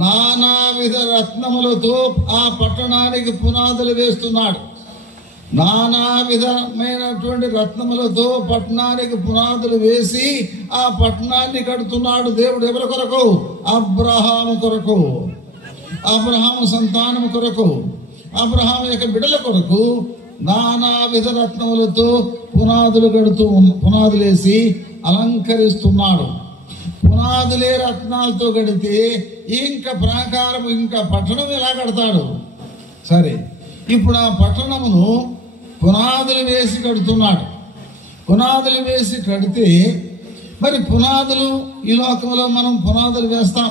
నానావిధ రత్నములతో ఆ పట్టణానికి పునాదులు వేస్తున్నాడు. నానా విధమైనటువంటి రత్నములతో పట్టణానికి పునాదులు వేసి ఆ పట్టణాన్ని కడుతున్నాడు దేవుడు. ఎవరి కొరకు? అబ్రహాము కొరకు, అబ్రహాము సంతానము కొరకు, అబ్రహాము యొక్క బిడ్డల కొరకు నానా విధ రత్నములతో పునాదులు వేసి అలంకరిస్తున్నాడు. పునాదులే రత్నాలతో కడితే ఇంకా ప్రాకారం, ఇంకా పట్టణం ఎలా కడతాడు? సరే, ఇప్పుడు ఆ పట్టణమును పునాదులు వేసి కడుతున్నాడు. పునాదులు వేసి కడితే మరి పునాదులు ఈ లోకంలో మనం పునాదులు వేస్తాం,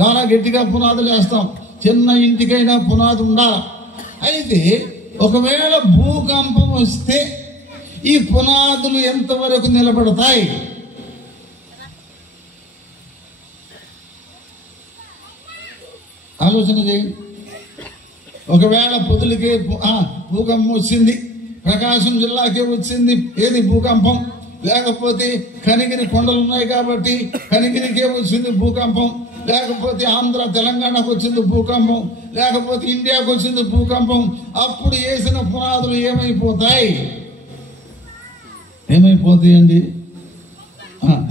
చాలా గట్టిగా పునాదులు వేస్తాం. చిన్న ఇంటికైనా పునాది ఉండాలి. అయితే ఒకవేళ భూకంపం వస్తే ఈ పునాదులు ఎంతవరకు నిలబడతాయి? ఆలోచన చేయండి. ఒకవేళ పొదులకే భూకంపం వచ్చింది, ప్రకాశం జిల్లాకే వచ్చింది ఏది భూకంపం, లేకపోతే కనిగిరి కొండలు ఉన్నాయి కాబట్టి కనిగిరికే వచ్చింది భూకంపం, లేకపోతే ఆంధ్ర తెలంగాణకు వచ్చింది భూకంపం, లేకపోతే ఇండియాకు వచ్చింది భూకంపం, అప్పుడు వేసిన పునాదులు ఏమైపోతాయి? ఏమైపోతాయండి?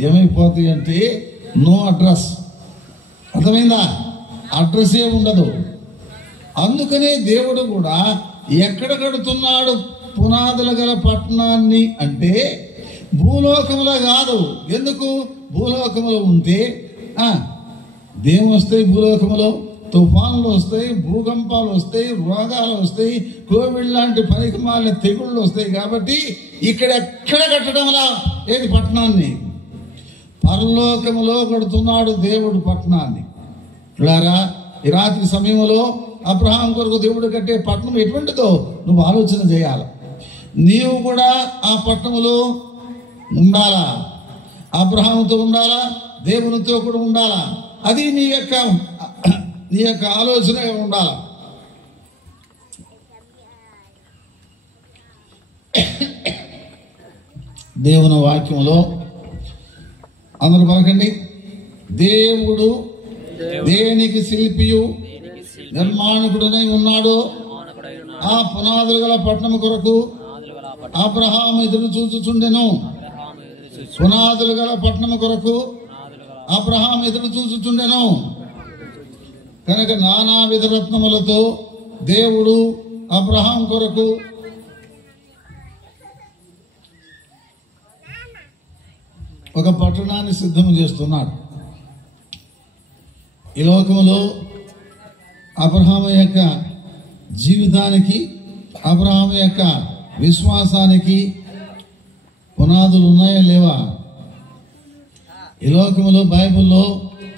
ఏమైపోతాయి అంటే నో అడ్రస్. అర్థమైందా? అడ్రస్సే ఉండదు. అందుకనే దేవుడు కూడా ఎక్కడ కడుతున్నాడు పునాదుల గల పట్టణాన్ని అంటే భూలోకములో కాదు. ఎందుకు? భూలోకములో ఉంటే దేం వస్తాయి, భూలోకములో తుఫాన్లు వస్తాయి, భూకంపాలు వస్తాయి, రోగాలు వస్తాయి, కోవిడ్ లాంటి పనికి మాలిన తెగుళ్ళు వస్తాయి. కాబట్టి ఇక్కడ ఎక్కడ కట్టడంలా ఏది పట్టణాన్ని? పరలోకములో కడుతున్నాడు దేవుడు పట్టణాన్ని. చూడారా, ఈ రాత్రి సమయంలో అబ్రహాం కొరకు దేవుడు కట్టే పట్టణం ఎటువంటిదో నువ్వు ఆలోచన చేయాలి. నీవు కూడా ఆ పట్టణంలో ఉండాలా, అబ్రహాముతో ఉండాలా, దేవునితో కూడా ఉండాలా. అది నీ యొక్క ఆలోచన ఉండాలా. దేవుని వాక్యంలో అందరూ పలకండి. దేవుడు దేనికి శిల్పియు నిర్మాణకుడనై ఉన్నాడు, ఆ పునాదులు గల పట్టణం కొరకు అబ్రహాము ఎదురు చూచుచుండెను. పునాదులు గల పట్టణం కొరకు అబ్రహాము ఎదురు చూచుచుండెను. కనుక నానా విధ రత్నములతో దేవుడు అబ్రహాం కొరకు ఒక పట్టణాన్ని సిద్ధం చేస్తున్నాడు. ఈ లోకములో అబ్రహాము యొక్క జీవితానికి, అబ్రహాము యొక్క విశ్వాసానికి పునాదులు ఉన్నాయా లేవా? ఈ లోకములో బైబిల్లో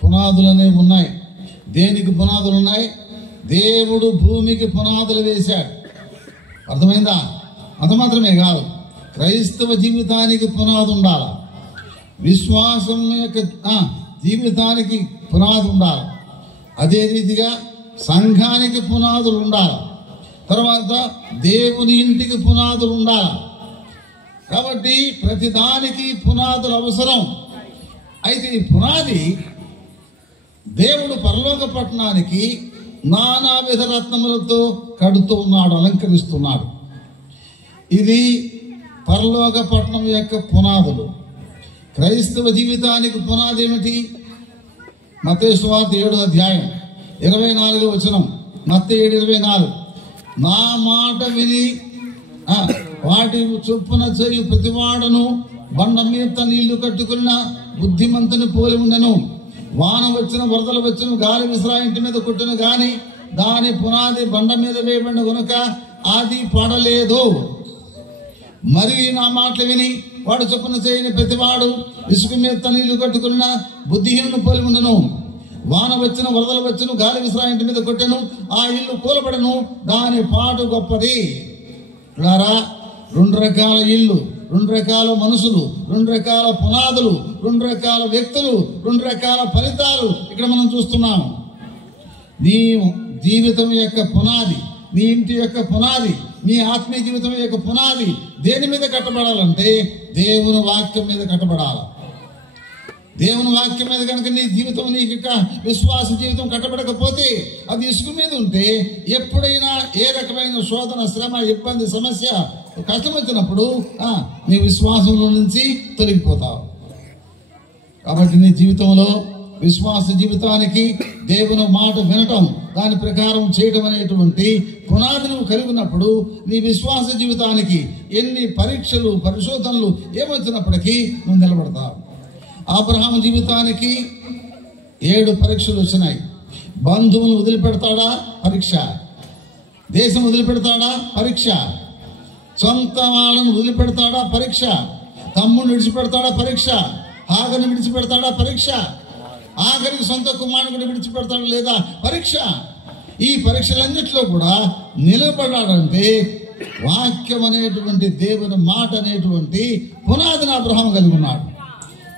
పునాదులు అనేవి ఉన్నాయి. దేనికి పునాదులు ఉన్నాయి? దేవుడు భూమికి పునాదులు వేశాడు. అర్థమైందా? అంత మాత్రమే కాదు, క్రైస్తవ జీవితానికి పునాది ఉండాలి, విశ్వాసం యొక్క జీవితానికి పునాది ఉండాలి, అదే రీతిగా సంఘానికి పునాదులు ఉండాలి, తర్వాత దేవుని ఇంటికి పునాదులు ఉండాలి. కాబట్టి ప్రతిదానికి పునాదులు అవసరం. అయితే ఈ పునాది దేవుడు పరలోక పట్టణానికి నానా విధ రత్నములతో కడుతూ ఉన్నాడు, అలంకరిస్తున్నాడు. ఇది పరలోక పట్టణం యొక్క పునాదులు. క్రైస్తవ జీవితానికి పునాది ఏమిటి? మత్తయి సువార్త 7వ అధ్యాయం 24వ వచనం. మత్తయి 7:24. నా మాట విని వాటి చొప్పున చేయు ప్రతివాడను బండ మీద నీళ్లు కట్టుకున్న బుద్ధిమంతుని పోలి ఉండెను. వాన వచ్చిన, వరదలు వచ్చిన, గాలి విసిరా ఇంటి మీద కొట్టిన గాని దాని పునాది బండ మీద వేయబడిన కనుక అది పడలేదు. మరియు నా మాటలు విని వాడు చొప్పున చేయని ప్రతివాడు ఇసుక మీద నీళ్లు కట్టుకున్న బుద్ధిహీనుని పోలి ఉండెను. వాన వచ్చిన, వరదలు వచ్చిన, గాలి విసిరా ఇంటి మీద కొట్టెను, ఆ ఇల్లు కూలబడను, దాని పాటు గొప్పది. రెండు రకాల ఇల్లు, రెండు రకాల మనుషులు, రెండు రకాల పునాదులు, రెండు రకాల వ్యక్తులు, రెండు రకాల ఫలితాలు ఇక్కడ మనం చూస్తున్నాం. నీ జీవితం యొక్క పునాది, నీ ఇంటి యొక్క పునాది, నీ ఆత్మీయ జీవితం యొక్క పునాది దేని మీద కట్టబడాలంటే దేవుని వాక్యం మీద కట్టబడాలి. దేవుని వాక్యం మీద కనుక నీ జీవితం, నీకు విశ్వాస జీవితం కట్టబడకపోతే, అది ఇసుక మీద ఉంటే ఎప్పుడైనా ఏ రకమైన శోధన, శ్రమ, ఇబ్బంది, సమస్య, కష్టం వచ్చినప్పుడు నీ విశ్వాసంలో నుంచి తొలగిపోతావు. కాబట్టి నీ జీవితంలో విశ్వాస జీవితానికి దేవుని మాట వినటం, దాని ప్రకారం చేయడం అనేటువంటి పునాది నువ్వు కలిగి ఉన్నప్పుడు నీ విశ్వాస జీవితానికి ఎన్ని పరీక్షలు, పరిశోధనలు ఏమొచ్చినప్పటికీ నువ్వు నిలబడతావు. అబ్రహాము జీవితానికి 7 పరీక్షలు వచ్చినాయి. బంధువును వదిలిపెడతాడా? పరీక్ష. దేశం వదిలిపెడతాడా? పరీక్ష. సొంత వాళ్ళను వదిలిపెడతాడా? పరీక్ష. తమ్ముడిని విడిచిపెడతాడా? పరీక్ష. హాగర్ని విడిచిపెడతాడా? పరీక్ష. ఆఖరికి సొంత కుమారుడిని విడిచిపెడతాడా లేదా? పరీక్ష. ఈ పరీక్షలన్నింటిలో కూడా నిలబడాలంటే వాక్యం అనేటువంటి, దేవుని మాట అనేటువంటి పునాదిని అబ్రహాము కలిగి ఉన్నాడు.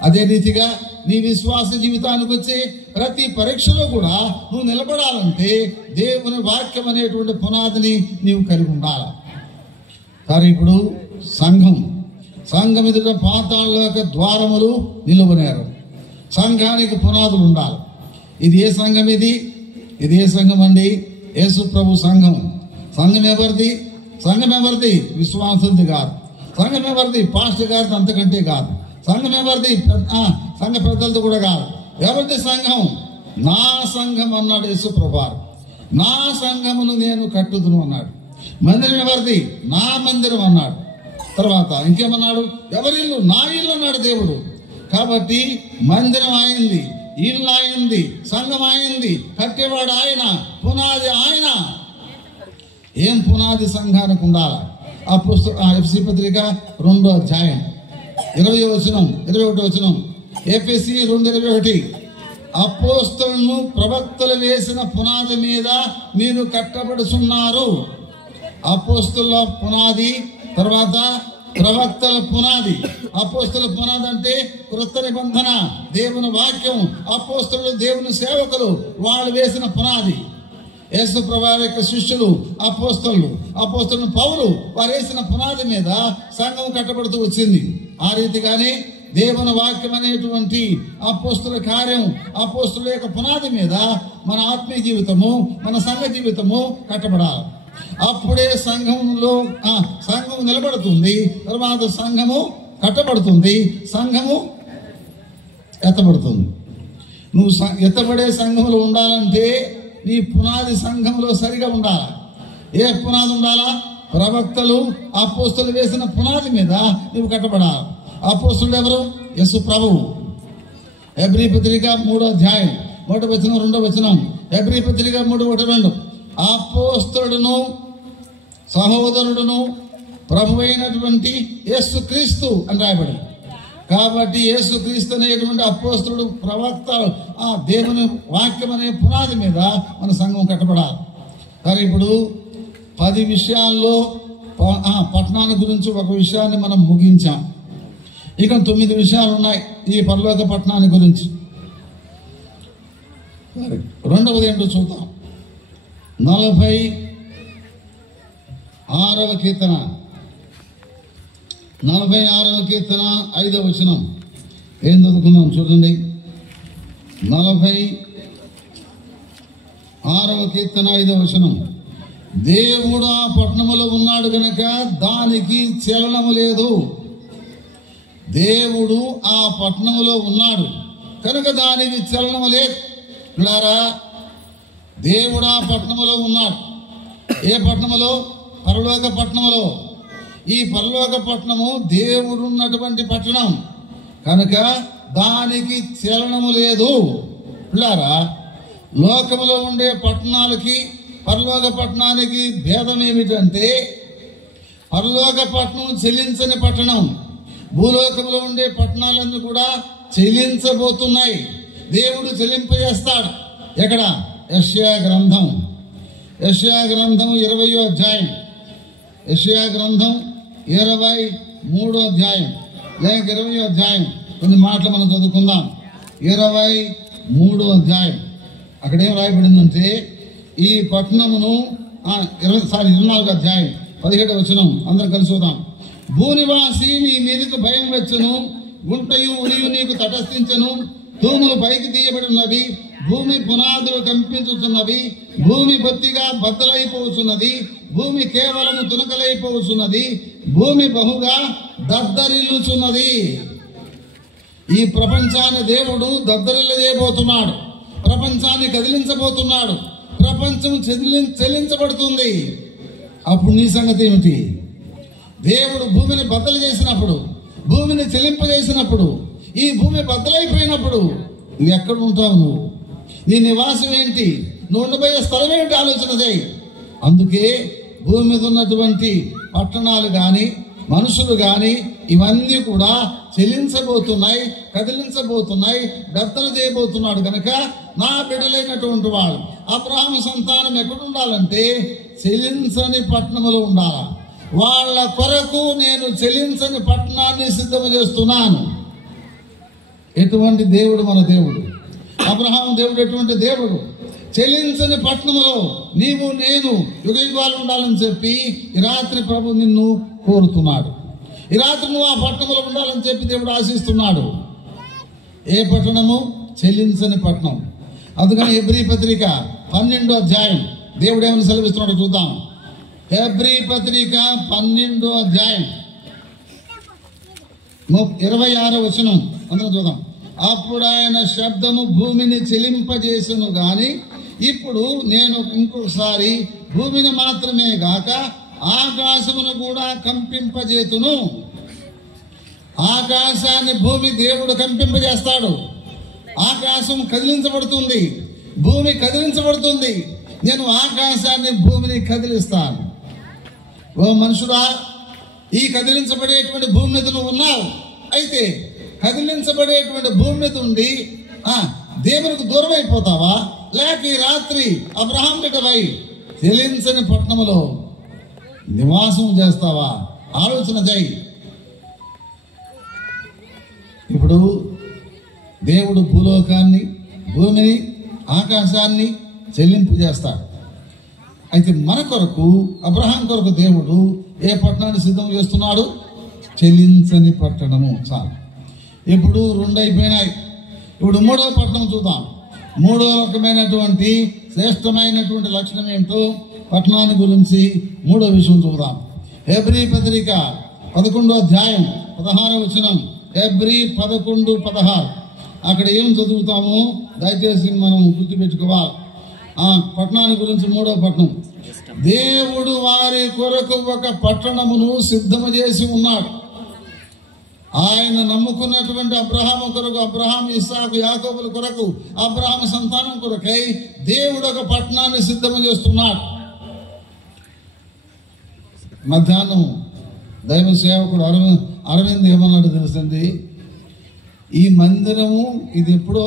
అదే రీతిగా నీ విశ్వాస జీవితానికి వచ్చే ప్రతి పరీక్షలో కూడా నువ్వు నిలబడాలంటే దేవుని వాక్యం అనేటువంటి పునాదిని నీవు కలిగి ఉండాలి. కానీ ఇప్పుడు సంఘం ఎదుట పాతాళలోక ద్వారములు నిలువనేరు. సంఘానికి పునాదులు ఉండాలి. ఇది ఏ సంఘం? ఇది ఏ సంఘం అండి? యేసు ప్రభు సంఘం. సంఘం ఎవరిది? విశ్వాసులది కాదు. సంఘం ఎవరిది? పాస్టర్ గారిది, అంతకంటే కాదు. సంఘం ఎవరిది? సంఘ పెద్దలది కూడా కాదు. ఎవరిది సంఘం? నా సంఘం అన్నాడు యేసు ప్రభువారు. నా సంఘమును నేను కట్టుదును అన్నాడు. మందిరం ఎవరిది? నా మందిరం అన్నాడు. తర్వాత ఇంకేమన్నాడు? ఎవరిల్లు? నా ఇల్లు అన్నాడు దేవుడు. కాబట్టి మందిరం ఆయనది, ఇల్లు ఆయనది, సంఘం ఆయనది, కట్టేవాడు ఆయన, పునాది ఆయన. ఏం పునాది సంఘానికి ఉండాలి? ఎఫ్ఎస్సీ పత్రిక 2వ అధ్యాయం 21 వచనం. ఎఫెసీ 2:21. అపోస్తలులను ప్రవక్తలు వేసిన పునాది మీద మీరు కట్టబడుచున్నారు. అపోస్తల పునాది, తర్వాత ప్రవక్తల పునాది. అపోస్తల పునాది అంటే క్రొత్త నిబంధన, దేవుని వాక్యం. అపోస్తలులు దేవుని సేవకులు, వాళ్ళు వేసిన పునాది. యేసు ప్రభువు యొక్క శిష్యులు అపోస్తలులు పౌలు వారు వేసిన పునాది మీద సంఘం కట్టబడుతూ వచ్చింది. ఆ రీతిగానే దేవుని వాక్యం అనేటువంటి అపోస్తల కార్యం, అపోస్తలుల యొక్క పునాది మీద మన ఆత్మీయ జీవితము, మన సంఘ జీవితము కట్టబడాలి. అప్పుడే సంఘం నిలబడుతుంది. తర్వాత సంఘము కట్టబడుతుంది, సంఘము ఎత్తబడుతుంది. నువ్వు ఎత్తబడే సంఘంలో ఉండాలంటే నీ పునాది సంఘంలో సరిగా ఉండాలి. ఏ పునాది ఉండాలా? ప్రవక్తలు, అపోస్తలులు వేసిన పునాది మీద నువ్వు కట్టబడాలి. అపోస్తలుడు ఎవరు? యేసు ప్రభువు. హెబ్రీ పత్రిక 3వ అధ్యాయం 1వ వచనం 2వ వచనం. హెబ్రీ పత్రిక 3:1-2. అపోస్తలుడును సహోదరుడును ప్రభువైనటువంటి యేసు క్రీస్తు అని రాయబడింది. కాబట్టి యేసు క్రీస్తు అనేటువంటి అపోస్తలుడు, ప్రవక్త, దేవుని వాక్యం అనే పునాది మీద మన సంఘం కట్టబడాలి. కానీ ఇప్పుడు 10 విషయాల్లో పట్టణాన్ని గురించి ఒక విషయాన్ని మనం ముగించాం. ఇక 9 విషయాలు ఉన్నాయి ఈ పరలోక పట్టణాన్ని గురించి. 2వది ఏంటో చూద్దాం. 46వ కీర్తన 5వ వచనం. ఏం చదువుకుందాం చూడండి. 46వ కీర్తన 5వ వచనం. దేవుడు ఆ పట్టణములో ఉన్నాడు గనక దానికి చలనము లేదు. దేవుడు ఆ పట్టణములో ఉన్నాడు కనుక దానికి చలనము లేదు. చూడారా, దేవుడు ఆ పట్టణములో ఉన్నాడు. ఏ పట్టణములో? పరలోక పట్టణములో. ఈ పరలోక పట్టణము దేవుడు ఉన్నటువంటి పట్టణం కనుక దానికి చలనము లేదు. పిల్లారా, లోకములో ఉండే పట్టణాలకి పరలోక పట్టణానికి భేదం ఏమిటంటే, పరలోక పట్టణం చెల్లించని పట్టణం. భూలోకంలో ఉండే పట్టణాలన్నీ కూడా చెల్లించబోతున్నాయి. దేవుడు చెల్లింపజేస్తాడు. ఎక్కడ? యెషయా గ్రంథం 20వ అధ్యాయం. యెషయా గ్రంథం 23వ అధ్యాయం లేక 20వ అధ్యాయం. కొన్ని మాటలు మనం చదువుకుందాం. 23వ అధ్యాయం. అక్కడేం రాయబడిందంటే, ఈ పట్టణమును 24వ అధ్యాయం 17వ వచనం. అందరం కలిసి చూద్దాం. భూనివాసి నీ మీదకు భయం వచ్చును, గుంటయు ఉరియు నీకు తటస్థించను. తూములు పైకి తీయబడి ఉన్నవి, భూమి పునాదులు కంపించుతున్నవి, భూమి బొత్తిగా బద్దలైపోతున్నది, భూమి కేవలము తునకలైపోతున్నది, భూమి బహుగా దద్దరిల్లుచున్నది. ఈ ప్రపంచాన్ని దేవుడు దద్దరిల్లజేయబోతున్నాడు, ప్రపంచాన్ని కదిలించబోతున్నాడు, ప్రపంచం చెలించబడుతుంది. అప్పుడు నీ సంగతి ఏమిటి? దేవుడు భూమిని బద్దలు చేసినప్పుడు, భూమిని చెలింపజేసినప్పుడు, ఈ భూమి బద్దలైపోయినప్పుడు నువ్వు ఎక్కడ ఉంటావు? నువ్వు నీ నివాసం ఏంటి? నువ్వు ఉండబోయే స్థలం ఏంటి? ఆలోచన చేయి. అందుకే భూమి మీద ఉన్నటువంటి పట్టణాలు కానీ మనుషులు కానీ ఇవన్నీ కూడా చెలించబోతున్నాయి, కదిలించబోతున్నాయి, బద్దలు చేయబోతున్నాడు. కనుక నా బిడ్డలైనటువంటి వాళ్ళు అబ్రహాము సంతానం ఎక్కడుండాలంటే చెలించని పట్టణములో ఉండాలి. వాళ్ళ కొరకు నేను చెలించని పట్టణాన్ని సిద్ధం చేస్తున్నాను. ఎటువంటి దేవుడు మన దేవుడు! అబ్రహాము దేవుడు ఎటువంటి దేవుడు! చెలించని పట్టణంలో నీవు నేను యుగయుగాలు ఉండాలని చెప్పి ఈ రాత్రి ప్రభు నిన్ను కోరుతున్నాడు. ఈ రాత్రి నువ్వు ఆ పట్టణంలో ఉండాలని చెప్పి దేవుడు ఆశిస్తున్నాడు. ఏ పట్టణము? చెలించని పట్టణం. అందుకని హెబ్రీ పత్రిక 12వ అధ్యాయం దేవుడు ఏమని సెలవిస్తున్నాడో చూద్దాం. హెబ్రీ పత్రిక 12వ అధ్యాయం 26వ వచనం అందరం చూద్దాం. అప్పుడు ఆయన శబ్దము భూమిని చెలింపజేసెను గాని ఇప్పుడు నేను ఇంకొకసారి భూమిని మాత్రమే గాక ఆకాశమును కూడా కంపింపజేతును. ఆకాశాన్ని భూమి దేవుడు కంపింపజేస్తాడు. ఆకాశం కదిలించబడుతుంది, భూమి కదిలించబడుతుంది. నేను ఆకాశాన్ని భూమిని కదిలిస్తాను. ఓ మనుషుడా, ఈ కదిలించబడేటువంటి భూమి మీద నువ్వు ఉన్నావు. అయితే కదిలించబడేటువంటి భూమి మీద ఉండి దేవునికి దూరం అయిపోతావా? లేక ఈ రాత్రి అబ్రహాం బిడ్డవై చెలించని పట్టణంలో నివాసం చేస్తావా? ఆలోచన చేయి. ఇప్పుడు దేవుడు భూలోకాన్ని, భూమిని, ఆకాశాన్ని చెల్లింపు చేస్తాడు. అయితే మన కొరకు, అబ్రహాం కొరకు దేవుడు ఏ పట్టణాన్ని సిద్ధం చేస్తున్నాడు? చెలించని పట్టణము. చాలు. ఇప్పుడు 2 అయిపోయినాయి. ఇప్పుడు 3వ పట్టణం చూద్దాం. 3వ రకమైనటువంటి శ్రేష్టమైనటువంటి లక్షణం ఏంటో పట్టణాన్ని గురించి 3వ విషయం చూద్దాం. హెబ్రీ పత్రిక 11వ అధ్యాయం 16వ వచనం. హెబ్రీ 11:16. అక్కడ ఏం చదువుతామో దయచేసి మనం గుర్తుపెట్టుకోవాలి. పట్టణాన్ని గురించి 3వ పట్టణం. దేవుడు వారి కొరకు ఒక పట్టణమును సిద్ధము చేసి ఉన్నాడు. ఆయన నమ్ముకున్నటువంటి అబ్రహాము కొరకు, అబ్రహాము, ఇస్సాకు, యాకోబుల కొరకు, అబ్రహాము సంతానం కొరకై దేవుడు ఒక పట్టణాన్ని సిద్ధము చేస్తున్నాడు. మధ్యాహ్నం దైవ సేవకుడు అరవింద్ ఏమన్నాడు తెలుసండి? ఈ మందిరము ఇది ఎప్పుడో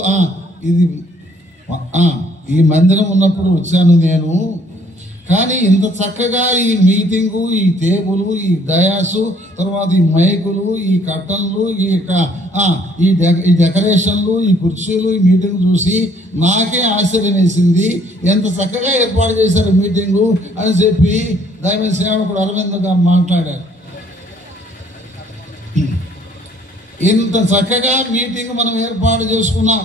ఈ మందిరం ఉన్నప్పుడు వచ్చాను నేను, కానీ ఇంత చక్కగా ఈ మీటింగు, ఈ టేబుల్, ఈ డయాసు, తర్వాత ఈ మైకులు, ఈ కట్టన్లు, ఈ డెకరేషన్లు, ఈ కుర్చీలు, ఈ మీటింగ్ చూసి నాకే ఆశ్చర్యం వేసింది. ఎంత చక్కగా ఏర్పాటు చేశారు మీటింగు అని చెప్పి దైవ సేవకుడు అరవింద్గా మాట్లాడారు. ఇంత చక్కగా మీటింగ్ మనం ఏర్పాటు చేసుకున్నాం,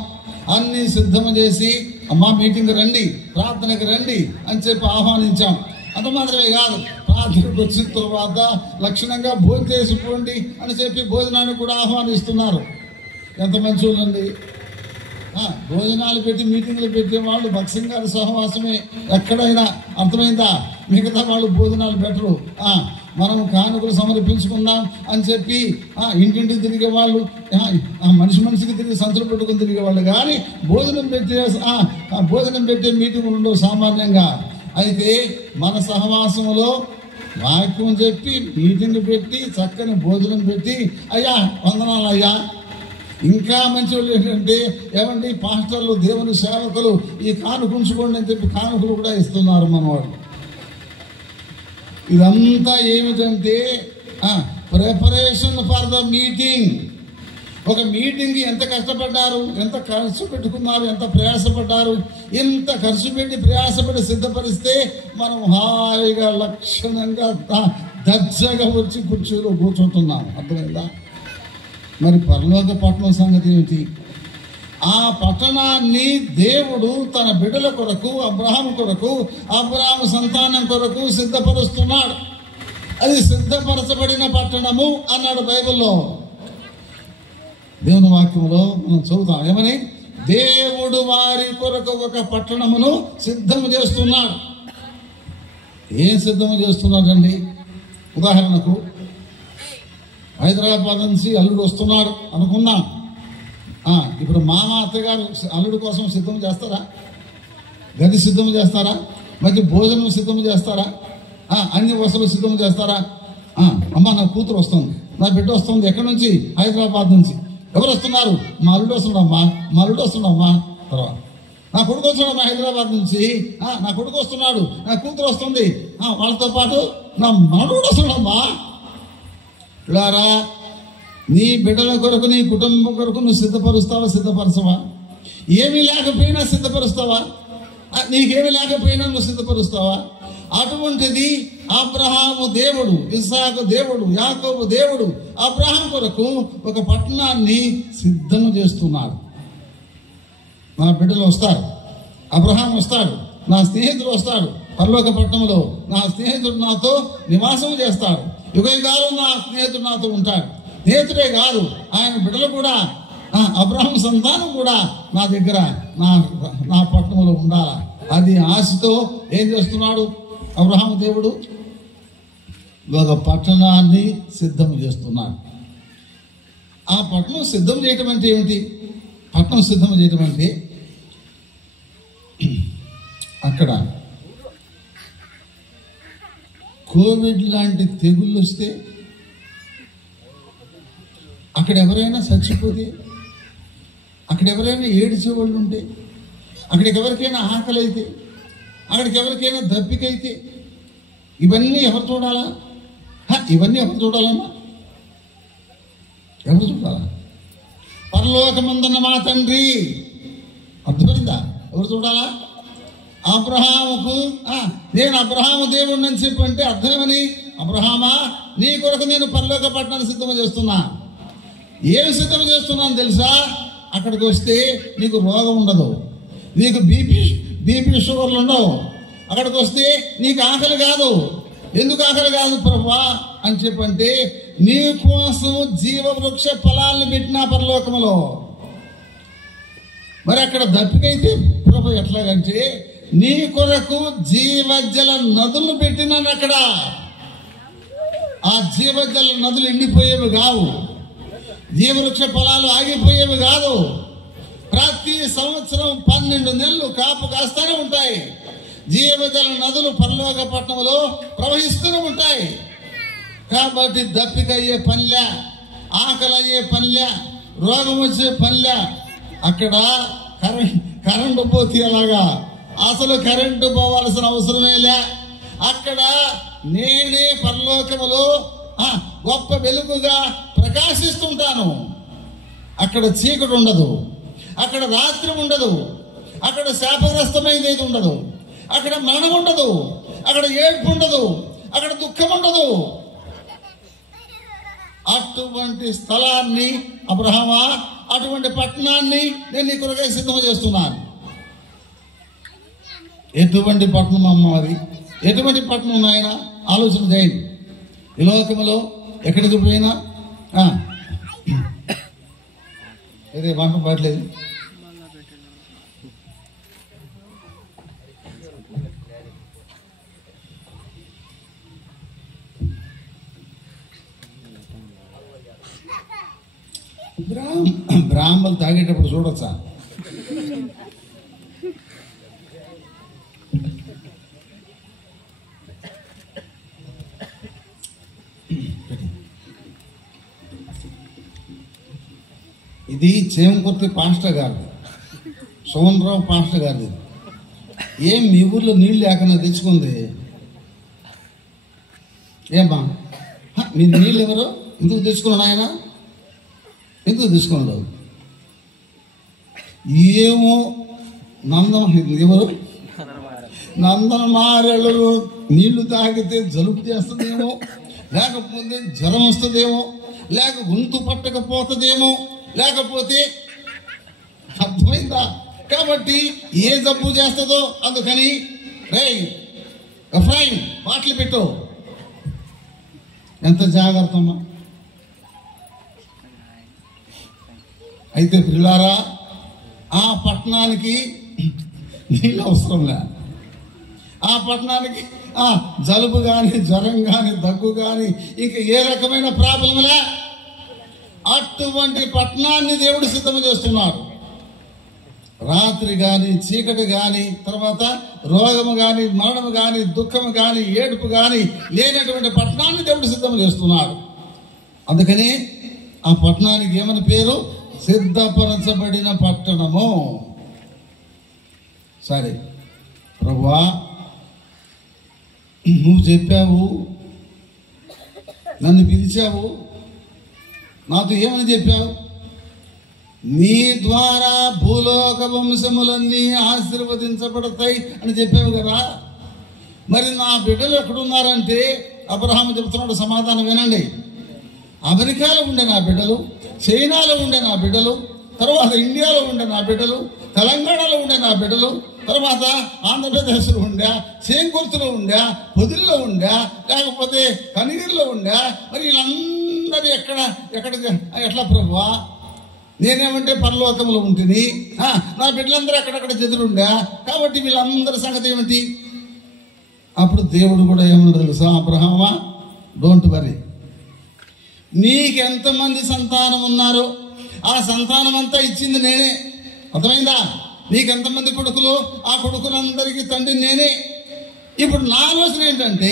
అన్ని సిద్ధం చేసి అమ్మా మీటింగ్ రండి, ప్రార్థనకి రండి అని చెప్పి ఆహ్వానించాం. అంత మాత్రమే కాదు, ప్రార్థనకు వచ్చిన తర్వాత లక్షణంగా భోజనం చేసుకోండి అని చెప్పి భోజనానికి కూడా ఆహ్వానిస్తున్నారు. ఎంత మంచి వాళ్ళండి! భోజనాలు పెట్టి మీటింగ్లు పెట్టే వాళ్ళు భక్సింగ్ గారి సహవాసమే ఎక్కడైనా. అర్థమైందా? మిగతా వాళ్ళు భోజనాలు పెట్టరు. మనం కానుకలు సమర్పించుకుందాం అని చెప్పి ఇంటింటికి తిరిగే వాళ్ళు, మనిషికి తిరిగి సంచులు పెట్టుకుని తిరిగే వాళ్ళు, కానీ భోజనం పెట్టే మీటింగులు ఉండవు సామాన్యంగా. అయితే మన సహవాసంలో వాక్యం చెప్పి మీటింగ్ పెట్టి చక్కని భోజనం పెట్టి, అయ్యా వందనాలు అయ్యా. ఇంకా మంచి వాళ్ళు ఏంటంటే, ఏమండి పాస్టర్లు, దేవుని సేవకులు ఈ కానుకుంచుకోండి అని చెప్పి కానుకలు కూడా ఇస్తున్నారు మనవాళ్ళు. ఇదంతా ఏమిటంటే ప్రిపరేషన్ ఫర్ ద మీటింగ్. ఒక మీటింగ్ ఎంత కష్టపడ్డారు, ఎంత ఖర్చు పెట్టుకున్నారు, ఎంత ప్రయాసపడ్డారు. ఎంత ఖర్చు పెట్టి ప్రయాసపడి సిద్ధపరిస్తే మనం హాయిగా లక్షణంగా దర్జాగా వచ్చి కుర్చీలో కూర్చుంటున్నాం. అర్థమైందా? మరి పరలోక పట్టణం సంగతి ఏమిటి? ఆ పట్టణాన్ని దేవుడు తన బిడ్డల కొరకు, అబ్రహాము కొరకు, అబ్రహాము సంతానం కొరకు సిద్ధపరుస్తున్నాడు. అది సిద్ధపరచబడిన పట్టణము అన్నాడు బైబిల్లో. దేవుని వాక్యంలో మనం చదువుతాం ఏమని? దేవుడు వారి కొరకు ఒక పట్టణమును సిద్ధము చేస్తున్నాడు. ఏం సిద్ధము చేస్తున్నాడండి? ఉదాహరణకు హైదరాబాద్ నుంచి అల్లుడు వస్తున్నాడు అనుకున్నాం. ఇప్పుడు మామ అత్తగారు అల్లుడు కోసం సిద్ధం చేస్తారా? గది సిద్ధం చేస్తారా? మంచి భోజనం సిద్ధం చేస్తారా? అన్ని వసతులు సిద్ధం చేస్తారా? అమ్మ నా కూతురు వస్తుంది, నా బిడ్డ వస్తుంది. ఎక్కడి నుంచి? హైదరాబాద్ నుంచి. ఎవరు వస్తున్నారు? మా అల్లుడు వస్తున్నామ్మా, మా అల్లుడు వస్తున్నామ్మా. తర్వాత నా కొడుకు వస్తున్నాడు హైదరాబాద్ నుంచి, నా కొడుకు వస్తున్నాడు, నా కూతురు వస్తుంది, వాళ్ళతో పాటు నా మనవడు వస్తున్నాడమ్మా. ఇలారా నీ బిడ్డల కొరకు, నీ కుటుంబం కొరకు నువ్వు సిద్ధపరుస్తావా? సిద్ధపరచవా? ఏమీ లేకపోయినా సిద్ధపరుస్తావా? నీకేమి లేకపోయినా నువ్వు సిద్ధపరుస్తావా? అటువంటిది అబ్రహాము దేవుడు, ఇస్సాకు దేవుడు, యాకోబు దేవుడు అబ్రహాం కొరకు ఒక పట్టణాన్ని సిద్ధం చేస్తున్నాడు. నా బిడ్డలు వస్తారు, అబ్రహాం వస్తాడు, నా స్నేహితుడు వస్తాడు. పరలోక పట్టణంలో నా స్నేహితుడు నాతో నివాసం చేస్తాడు. యుగయుగాలు నా స్నేహితుడు నాతో ఉంటాడు. స్నేహితుడే కాదు, ఆయన బిడ్డలు కూడా, అబ్రహాం సంతానం కూడా నా దగ్గర, నా పట్టణంలో ఉండాలా. అది ఆశతో ఏం చేస్తున్నాడు అబ్రహాం దేవుడు? ఒక పట్టణాన్ని సిద్ధం చేస్తున్నాడు. ఆ పట్టణం సిద్ధం చేయటం అంటే ఏమిటి? పట్టణం సిద్ధం చేయటం అంటే అక్కడ కోవిడ్ లాంటి తెగుళ్ళు వస్తే, అక్కడ ఎవరైనా చచ్చిపోతే, అక్కడ ఎవరైనా ఏడ్చేవాళ్ళు ఉంటే, అక్కడికి ఎవరికైనా ఆకలి అయితే, అక్కడికి ఎవరికైనా దప్పికైతే, ఇవన్నీ ఎవరు చూడాలా? ఇవన్నీ ఎవరు చూడాలన్నా? ఎవరు చూడాలా? పరలోకమందున్న మా తండ్రి. అర్థమైందా? ఎవరు చూడాలా? అబ్రహాముకు నేను అబ్రహాము దేవుడిని అని చెప్పంటే అర్థమని, అబ్రహామా నీ కొరకు నేను పరలోక పట్టణాన్ని సిద్ధం చేస్తున్నా. ఏమి సిద్ధం చేస్తున్నాను తెలుసా? అక్కడికి వస్తే నీకు రోగం ఉండదు, నీకు బీపీ షుగర్లు ఉండవు. అక్కడికి వస్తే నీకు ఆకలి కాదు. ఎందుకు ఆకలి కాదు ప్రభువా అని చెప్పంటే, నీ కోసం జీవవృక్ష ఫలాలను పెట్టిన పరలోకములో. మరి అక్కడ దప్పికైతే ప్రభు ఎట్లాగంటే, నీ కొరకు జీవజల నదులు పెట్టినాను అక్కడ. ఆ జీవజల నదులు ఎండిపోయేవి కావు, జీవవృక్ష ఫలాలు ఆగిపోయేవి కాదు. ప్రతి సంవత్సరం 12 నెలలు కాపు కాస్తూనే ఉంటాయి. జీవజల నదులు పరలోక పట్టణంలో ప్రవహిస్తూనే ఉంటాయి. కాబట్టి దప్పిక అయ్యే పనిలే, ఆకలి అయ్యే పనిలే, రోగం వచ్చే పనిలే. అక్కడ కరెంటు పోతే అలాగా అసలు కరెంటు పోవాల్సిన అవసరమేలే. అక్కడ నేనే పరలోకములో గొప్ప వెలుగుగా ప్రకాశిస్తుంటాను. అక్కడ చీకటి ఉండదు, అక్కడ రాత్రి ఉండదు, అక్కడ శాపగ్రస్తమైనది ఉండదు, అక్కడ మరణం ఉండదు, అక్కడ ఏడ్పు ఉండదు, అక్కడ దుఃఖం ఉండదు. అటువంటి స్థలాన్ని అబ్రహామా, అటువంటి పట్టణాన్ని నేను నీ కొరకై సిద్ధం చేస్తున్నాను. ఎటువంటి పట్టణం అమ్మ అది? ఎటువంటి పట్టణం నాయన? ఆలోచన చేయండి. ఈ లోకంలో ఎక్కడికి పోయినా అదే వంట పడలేదు. బ్రాహ్మణులు తాగేటప్పుడు చూడొచ్చా? ఇది చేమకుర్తి పాస్టర్ గారిది, సోమరావు పాస్టర్ గారిది. ఏం మీ ఊర్లో నీళ్ళు లేకుండా తెచ్చుకుంది ఏమ్మా? మీ నీళ్ళు ఎవరు? ఎందుకు తెచ్చుకున్నాడు ఆయన? ఎందుకు తీసుకున్నాడు? ఏమో ఎవరు నందనమారెళ్ళు నీళ్లు తాగితే జలుబు చేస్తుందేమో, లేకపోతే జ్వరం వస్తుందేమో, లేక గొంతు పట్టకపోతుందేమో, లేకపోతే అర్థమైందా? కాబట్టి ఏ జబ్బు చేస్తుందో అందుకని ఎఫ్రాయిం బాటలు పెట్టు. ఎంత జాగ్రత్త అమ్మా. అయితే ప్రియులారా, ఆ పట్టణానికి నీళ్ళు అవసరంలే. ఆ పట్టణానికి జలుబు కానీ, జ్వరం కానీ, దగ్గు కానీ, ఇంకా ఏ రకమైన ప్రాబ్లంలే. అటువంటి పట్టణాన్ని దేవుడు సిద్ధం చేస్తున్నాడు. రాత్రి కానీ, చీకటి కానీ, తర్వాత రోగము కానీ, మరణము కానీ, దుఃఖము కానీ, ఏడుపు కానీ లేనటువంటి పట్టణాన్ని దేవుడు సిద్ధం చేస్తున్నాడు. అందుకని ఆ పట్టణానికి ఏమని పేరు? సిద్ధపరచబడిన పట్టణము. సరే ప్రభువా, నువ్వు చెప్పావు, నన్ను పిలిచావు, నాతో ఏమని చెప్పావు? నీ ద్వారా భూలోక వంశములన్నీ ఆశీర్వదించబడతాయి అని చెప్పావు కదా. మరి నా బిడ్డలు ఎక్కడున్నారంటే అబ్రహాము చెబుతున్నాడు సమాధానం. వినండి, అమెరికాలో ఉండే నా బిడ్డలు, చైనాలో ఉండే నా బిడ్డలు, తర్వాత ఇండియాలో ఉండే నా బిడ్డలు, తెలంగాణలో ఉండే నా బిడ్డలు, తర్వాత ఆంధ్రప్రదేశ్లో ఉండా, చేంకుర్తిలో ఉండా, పొదిల్లో ఉండా, లేకపోతే కనిగిరిలో ఉండా. మరి వీళ్ళందరూ ఎట్లా ప్రభువా? నేనేమంటే పరలోకంలో ఉంటుంది, నా బిడ్డలందరూ ఎక్కడెక్కడ చెదురుండా, కాబట్టి వీళ్ళందరి సంగతి ఏమిటి? అప్పుడు దేవుడు కూడా ఏమన్నా తెలుసా? అబ్రహామా, డోంట్ వరీ, నీకెంతమంది సంతానం ఉన్నారో ఆ సంతానం అంతా ఇచ్చింది నేనే. అర్థమైందా? నీకెంతమంది కొడుకులు, ఆ కొడుకులందరికీ తండ్రి నేనే. ఇప్పుడు నా ఆలోచన ఏంటంటే,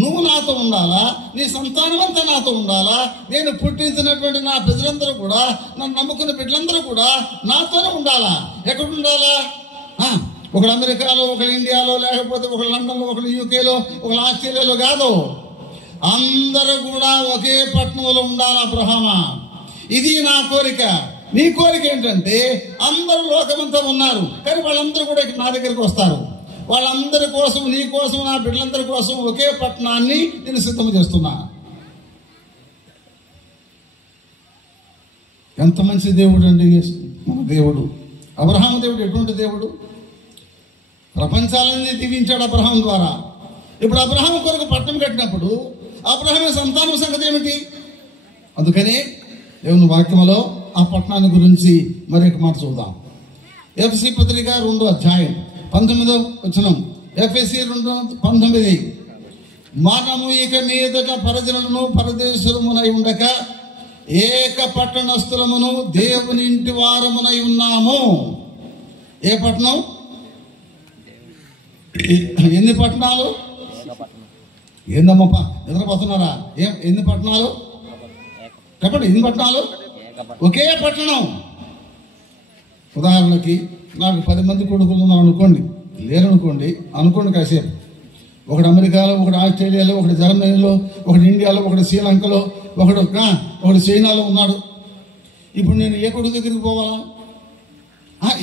నువ్వు నాతో ఉండాలా, నీ సంతానం అంతా నాతో ఉండాలా, నేను పుట్టించినటువంటి నా ప్రజలందరూ కూడా, నన్ను నమ్ముకున్న బిడ్డలందరూ కూడా నాతోనే ఉండాలా. ఎక్కడ ఉండాలా? ఒకడు అమెరికాలో, ఒకడు ఇండియాలో, లేకపోతే ఒకడు లండన్లో, ఒకడు యూకేలో, ఒకడు ఆస్ట్రేలియాలో కాదు. అందరూ కూడా ఒకే పట్టణంలో ఉండాలి. అబ్రహామా, ఇది నా కోరిక. నీ కోరిక ఏంటంటే, అందరూ లోకమంతా ఉన్నారు, కానీ వాళ్ళందరూ కూడా నా దగ్గరికి వస్తారు. వాళ్ళందరి కోసం, నీ కోసం, నా బిడ్డలందరి కోసం ఒకే పట్టణాన్ని నేను సిద్ధం చేస్తున్నా. ఎంత మంచి దేవుడు అండి మన దేవుడు. అబ్రహాము దేవుడు ఎటువంటి దేవుడు? ప్రపంచాలన్నీ దీవించాడు అబ్రహాం ద్వారా. ఇప్పుడు అబ్రహాం కొరకు పట్టణం కట్టినప్పుడు అబ్రహాం సంతానం సంగతి ఏమిటి? అందుకని దేవుని వాక్యంలో ఆ పట్టణాన్ని గురించి మరొక మాట చూద్దాం. ఎఫ్ఎస్సి పత్రిక 2వ అధ్యాయం 19వ వచనం. ఎఫ్ఎస్సి 2:19. మనము ఇక మీదట పరజనులను పరదేశులమునై ఉండక ఏక పట్టణస్థులమును దేవుని ఇంటి వారమునై ఉన్నాము. ఏ పట్టణం? ఎన్ని పట్టణాలు? ఏందమ్మా నిద్రపోతున్నారా? ఎన్ని పట్టణాలు చెప్పండి? ఎన్ని పట్టణాలు? ఒకే పట్టణం. ఉదాహరణకి నాకు 10 మంది కొడుకులు ఉన్నారు అనుకోండి, లేరనుకోండి, అనుకోండి కాసేపు. ఒకడు అమెరికాలో, ఒకడు ఆస్ట్రేలియాలో, ఒకడు జర్మనీలో, ఒకడు ఇండియాలో, ఒకడు శ్రీలంకలో, ఒకడు చైనాలో ఉన్నాడు. ఇప్పుడు నేను ఏ కొడుకు దగ్గరికి పోవాలా?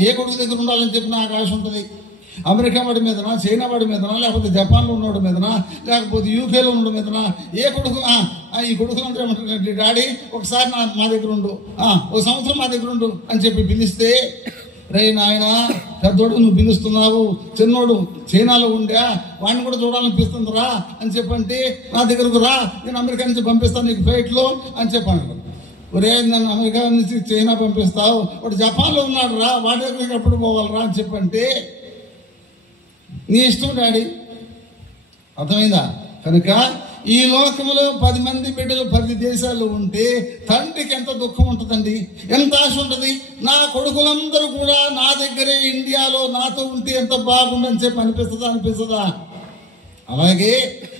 ఏ కొడుకు దగ్గర ఉండాలని చెప్పి నాకు ఆశ ఉంటుంది. అమెరికా వాడి మీదనా, చైనా వాడి మీదనా, లేకపోతే జపాన్లో ఉన్నవాడి మీదనా, లేకపోతే యూకేలో ఉన్న మీదనా? ఏ కొడుకు? ఈ కొడుకులంతా ఏమంటారు? డాడీ ఒకసారి మా దగ్గర ఉండు, ఒక సంవత్సరం మా దగ్గర ఉండు అని చెప్పి పిలిస్తే, రే నాయన పెద్దోడు నువ్వు పిలుస్తున్నావు, చిన్నోడు చైనాలో ఉండా, వాడిని కూడా చూడాలనిపిస్తుందిరా అని చెప్పంటే, నా దగ్గరకు రా, నేను అమెరికా నుంచి పంపిస్తాను నీకు ఫ్లైట్లో అని చెప్పాను. ఒరే, నన్ను అమెరికా నుంచి చైనా పంపిస్తావు, వాడు జపాన్లో ఉన్నాడు రా, వాడి దగ్గరికి ఎప్పుడు పోవాలరా అని చెప్పంటే, నీ ఇష్టం డాడీ. అర్థమైందా? కనుక ఈ లోకంలో 10 మంది బిడ్డలు 10 దేశాల్లో ఉంటే తండ్రికి ఎంత దుఃఖం ఉంటుందండి, ఎంత ఆశ ఉంటుంది. నా కొడుకులందరూ కూడా నా దగ్గరే ఇండియాలో నాతో ఉంటే ఎంత బాగుండని చెప్పి అనిపిస్తుందా? అలాగే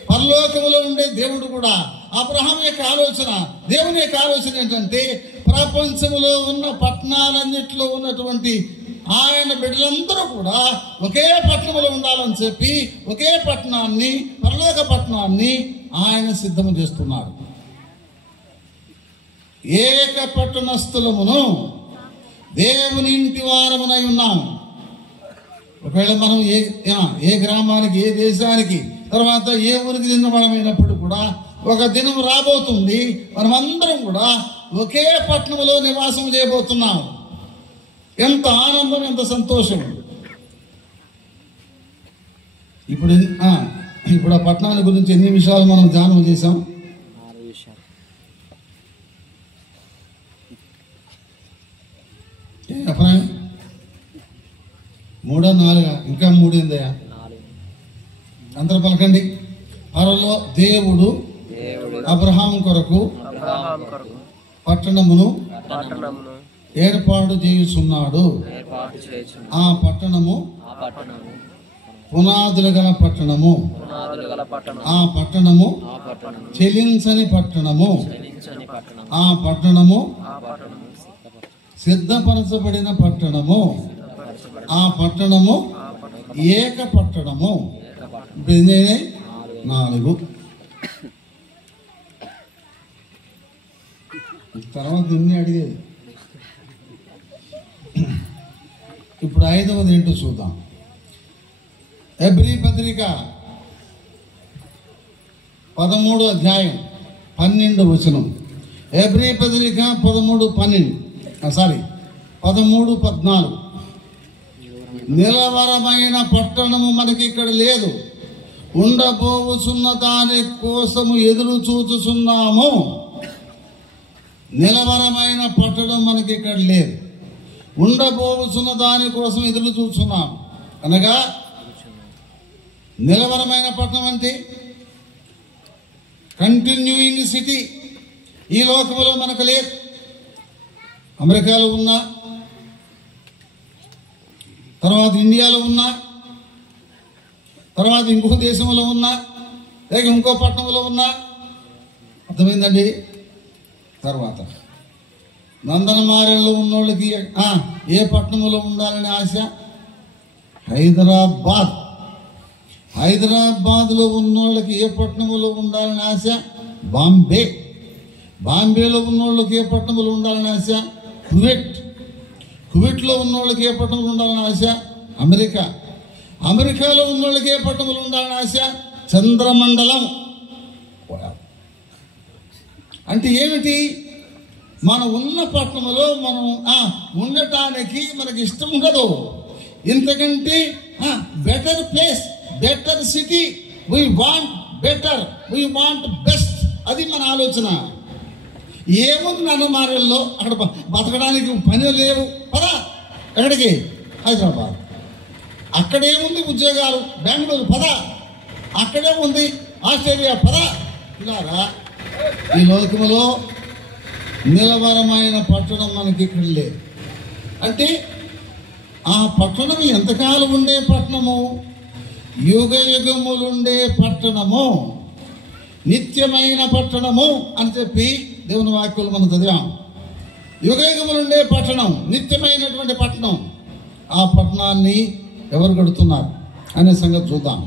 పరలోకములో ఉండే దేవుడు కూడా, అబ్రహాం యొక్క ఆలోచన, దేవుని యొక్క ఆలోచన ఏంటంటే, ప్రపంచంలో ఉన్న పట్టణాలన్నింటిలో ఉన్నటువంటి ఆయన బిడ్డలందరూ కూడా ఒకే పట్టణంలో ఉండాలని చెప్పి ఒకే పట్టణాన్ని, పరలోక పట్టణాన్ని ఆయన సిద్ధం చేస్తున్నారు. ఏక పట్టణస్థులమును దేవుని ఇంటి వారమునై ఉన్నాము. ఒకవేళ మనం ఏ గ్రామానికి, ఏ దేశానికి, తర్వాత ఏ ఊరికి చెందిన వాళ్ళమైనప్పుడు కూడా ఒక దినం రాబోతుంది, మనమందరం కూడా ఒకే పట్టణంలో నివాసం చేయబోతున్నాం. ఎంత ఆనందం, ఎంత సంతోషం. ఇప్పుడు ఆ పట్టణాల గురించి ఎన్ని విషయాలు మనం ధ్యానం చేశాం? 6 విషయాలు. అభిప్రాయం 3 4 ఇంకా 3 ఏందయ్యా? 4. అందరూ పలకండి. పరలో దేవుడు అబ్రహాము కొరకు పట్టణమును ఏర్పాటు చేయుచున్నాడు. ఆ పట్టణము పునాదులు గల పట్టణము, ఆ పట్టణము చెలించని పట్టణము, ఆ పట్టణము సిద్ధపరచబడిన పట్టణము, ఆ పట్టణము ఏక పట్టణము. 4 తర్వాత ఇన్ని అడిగేది. ఇప్పుడు 5వది ఏంటో చూద్దాం. హెబ్రీ పత్రిక 13వ అధ్యాయం 12వ వచనం. హెబ్రీ పత్రిక 13:14. నిలవరమైన పట్టణము మనకి ఇక్కడ లేదు, ఉండబోవుచున్న దాని కోసము ఎదురు చూచుచున్నాము. నిలవరమైన పట్టణం మనకి ఇక్కడ లేదు, ఉండబోవుచున్న దాని కోసం ఎదురు చూస్తున్నాం. అనగా నిలవరమైన పట్టణం అంటే కంటిన్యూయింగ్ సిటీ. ఈ లోకంలో మనకు లేదు. అమెరికాలో ఉన్నా, తర్వాత ఇండియాలో ఉన్నా, తర్వాత ఇంకో దేశంలో ఉన్నా, లేక ఇంకో పట్టణంలో ఉన్నా, అర్థమైందండి. తర్వాత నందనమారెల్లో ఉన్నోళ్ళకి ఏ పట్టణంలో ఉండాలని ఆశ? హైదరాబాద్లో ఉన్నోళ్ళకి ఏ పట్టణంలో ఉండాలని ఆశ? బాంబేలో ఉన్నోళ్ళకి ఏ పట్టణంలో ఉండాలని ఆశ? కువైట్లో ఉన్నోళ్ళకి ఏ పట్టణంలో ఉండాలని ఆశ? అమెరికాలో ఉన్నోళ్ళకి ఏ పట్టణంలో ఉండాలని ఆశ? చంద్రమండలం. అంటే ఏమిటి? మనం ఉన్న పట్టణంలో మనం ఉండటానికి మనకి ఇష్టం ఉండదు. ఇంతకంటే better place, better city, we want better, we want best. అది మన ఆలోచన. ఏముంది నందనమారెల్లో? అక్కడ బతకడానికి పని లేవు, పదా ఎక్కడికి? హైదరాబాద్. అక్కడేముంది? ఉద్యోగాలు. బెంగళూరు పదా, అక్కడే ఉంది. ఆస్ట్రేలియా పదా. ఇలాగా ఈ లోకములో నిలవరమైన పట్టణం మనకి ఇక్కడ లేదు. అంటే ఆ పట్టణం ఎంతకాలం ఉండే పట్టణము? యుగయుగములుండే పట్టణము, నిత్యమైన పట్టణము అని చెప్పి దేవుని వాక్యాలు మనం చదివాం. యుగయుగములుండే పట్టణం, నిత్యమైనటువంటి పట్టణం. ఆ పట్టణాన్ని ఎవరు కడుతున్నారు అనే సంగతి చూద్దాం.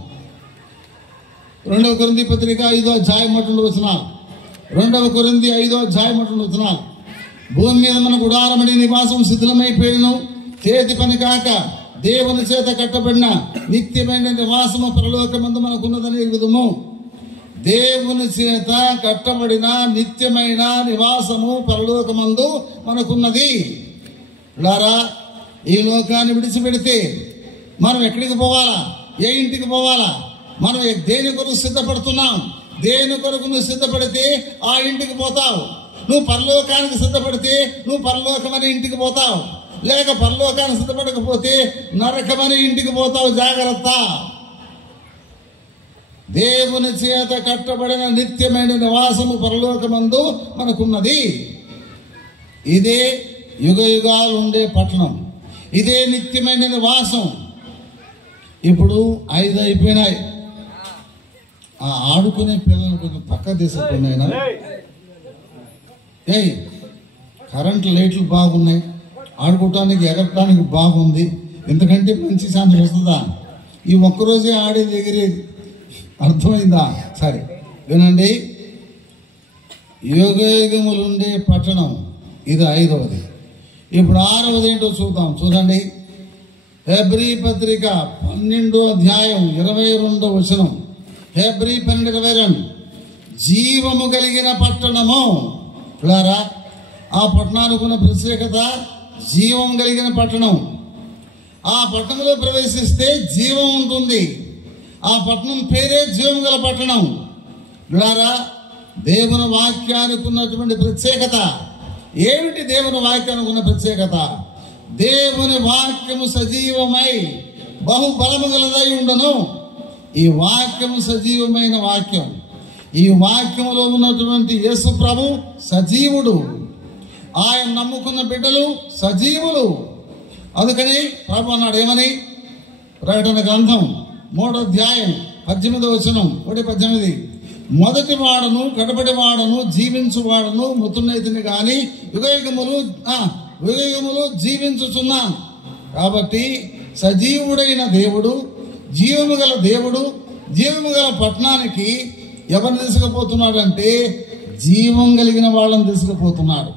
2వ కొరింథీ పత్రిక 5వ అధ్యాయం 2వ వచనాలు. 2వ కొరింథీ 5వ అధ్యాయం 2వ వచనాలు. భూమి మీద మన గుడారమడి నివాసం శిథిలమైపోయిను, చేతి పని కాక దేవుని చేత కట్టబడిన నిత్యమైన నివాసము పరలోకమందు మనకున్నదని ఎరుగుదుము. దేవుని చేత కట్టబడిన నిత్యమైన నివాసము పరలోకమందు మనకున్నది. లారా, ఈ లోకాన్ని విడిచిపెడితే మనం ఎక్కడికి పోవాలా? ఏ ఇంటికి పోవాలా? మనం దేని కొరకు సిద్ధపడుతున్నాం? దేని కొరకు నువ్వు సిద్ధపడితే ఆ ఇంటికి పోతావు. నువ్వు పరలోకానికి సిద్ధపడితే నువ్వు పరలోకమనే ఇంటికి పోతావు. లేక పరలోకానికి సిద్ధపడకపోతే నరకమనే ఇంటికి పోతావు. జాగ్రత్త. దేవుని చేత కట్టబడిన నిత్యమైన నివాసము పరలోకమందు మనకున్నది. ఇదే యుగ యుగాలు ఉండే పట్టణం, ఇదే నిత్యమైన నివాసం. ఇప్పుడు 5 అయిపోయినాయి. ఆ ఆడుకునే పిల్లలు కొంచెం పక్క తీసుకున్నాయినా. కరెంటు లైట్లు బాగున్నాయి, ఆడుకోవటానికి ఎగరటానికి బాగుంది. ఎందుకంటే మంచి ఛాన్స్ వస్తుందా? ఈ ఒక్కరోజే ఆడేది ఎగిరేది. అర్థమైందా? సరే వినండి. యుగయుగములుండే పట్టణం, ఇది 5వది. ఇప్పుడు 6వది ఏంటో చూద్దాం. చూడండి. హెబ్రీ పత్రిక 12వ అధ్యాయం 22వ వచనం. హెబ్రీ 12:22. జీవము కలిగిన పట్టణము. పిల్లారా, ఆ పట్టణానికి ఉన్న ప్రత్యేకత జీవం కలిగిన పట్టణం. ఆ పట్టణంలో ప్రవేశిస్తే జీవం ఉంటుంది. ఆ పట్టణం పేరే జీవం గల పట్టణం. పిల్లారా, దేవుని వాక్యానికి ఉన్నటువంటి ప్రత్యేకత ఏమిటి? దేవుని వాక్యానికి ఉన్న ప్రత్యేకత, దేవుని వాక్యము సజీవమై బహుబలము గలదై ఉండను. ఈ వాక్యము సజీవమైన వాక్యం. ఈ వాక్యములో ఉన్నటువంటి యేసు ప్రభు సజీవుడు. ఆయన నమ్ముకున్న బిడ్డలు సజీవులు. అందుకని ప్రభు అన్నాడు ఏమని? ప్రకటన గ్రంథం 3వ అధ్యాయం 18వ వచనం 1:18, మొదటి వాడను కడపటి వాడను జీవించువాడను మృతునైతిని గాని యుగయుగములు జీవించుచున్నాను. కాబట్టి సజీవుడైన దేవుడు, జీవము గల దేవుడు, జీవము గల పట్టణానికి ఎవరిని తీసుకుపోతున్నాడు అంటే జీవం కలిగిన వాళ్ళని తీసుకుపోతున్నాడు.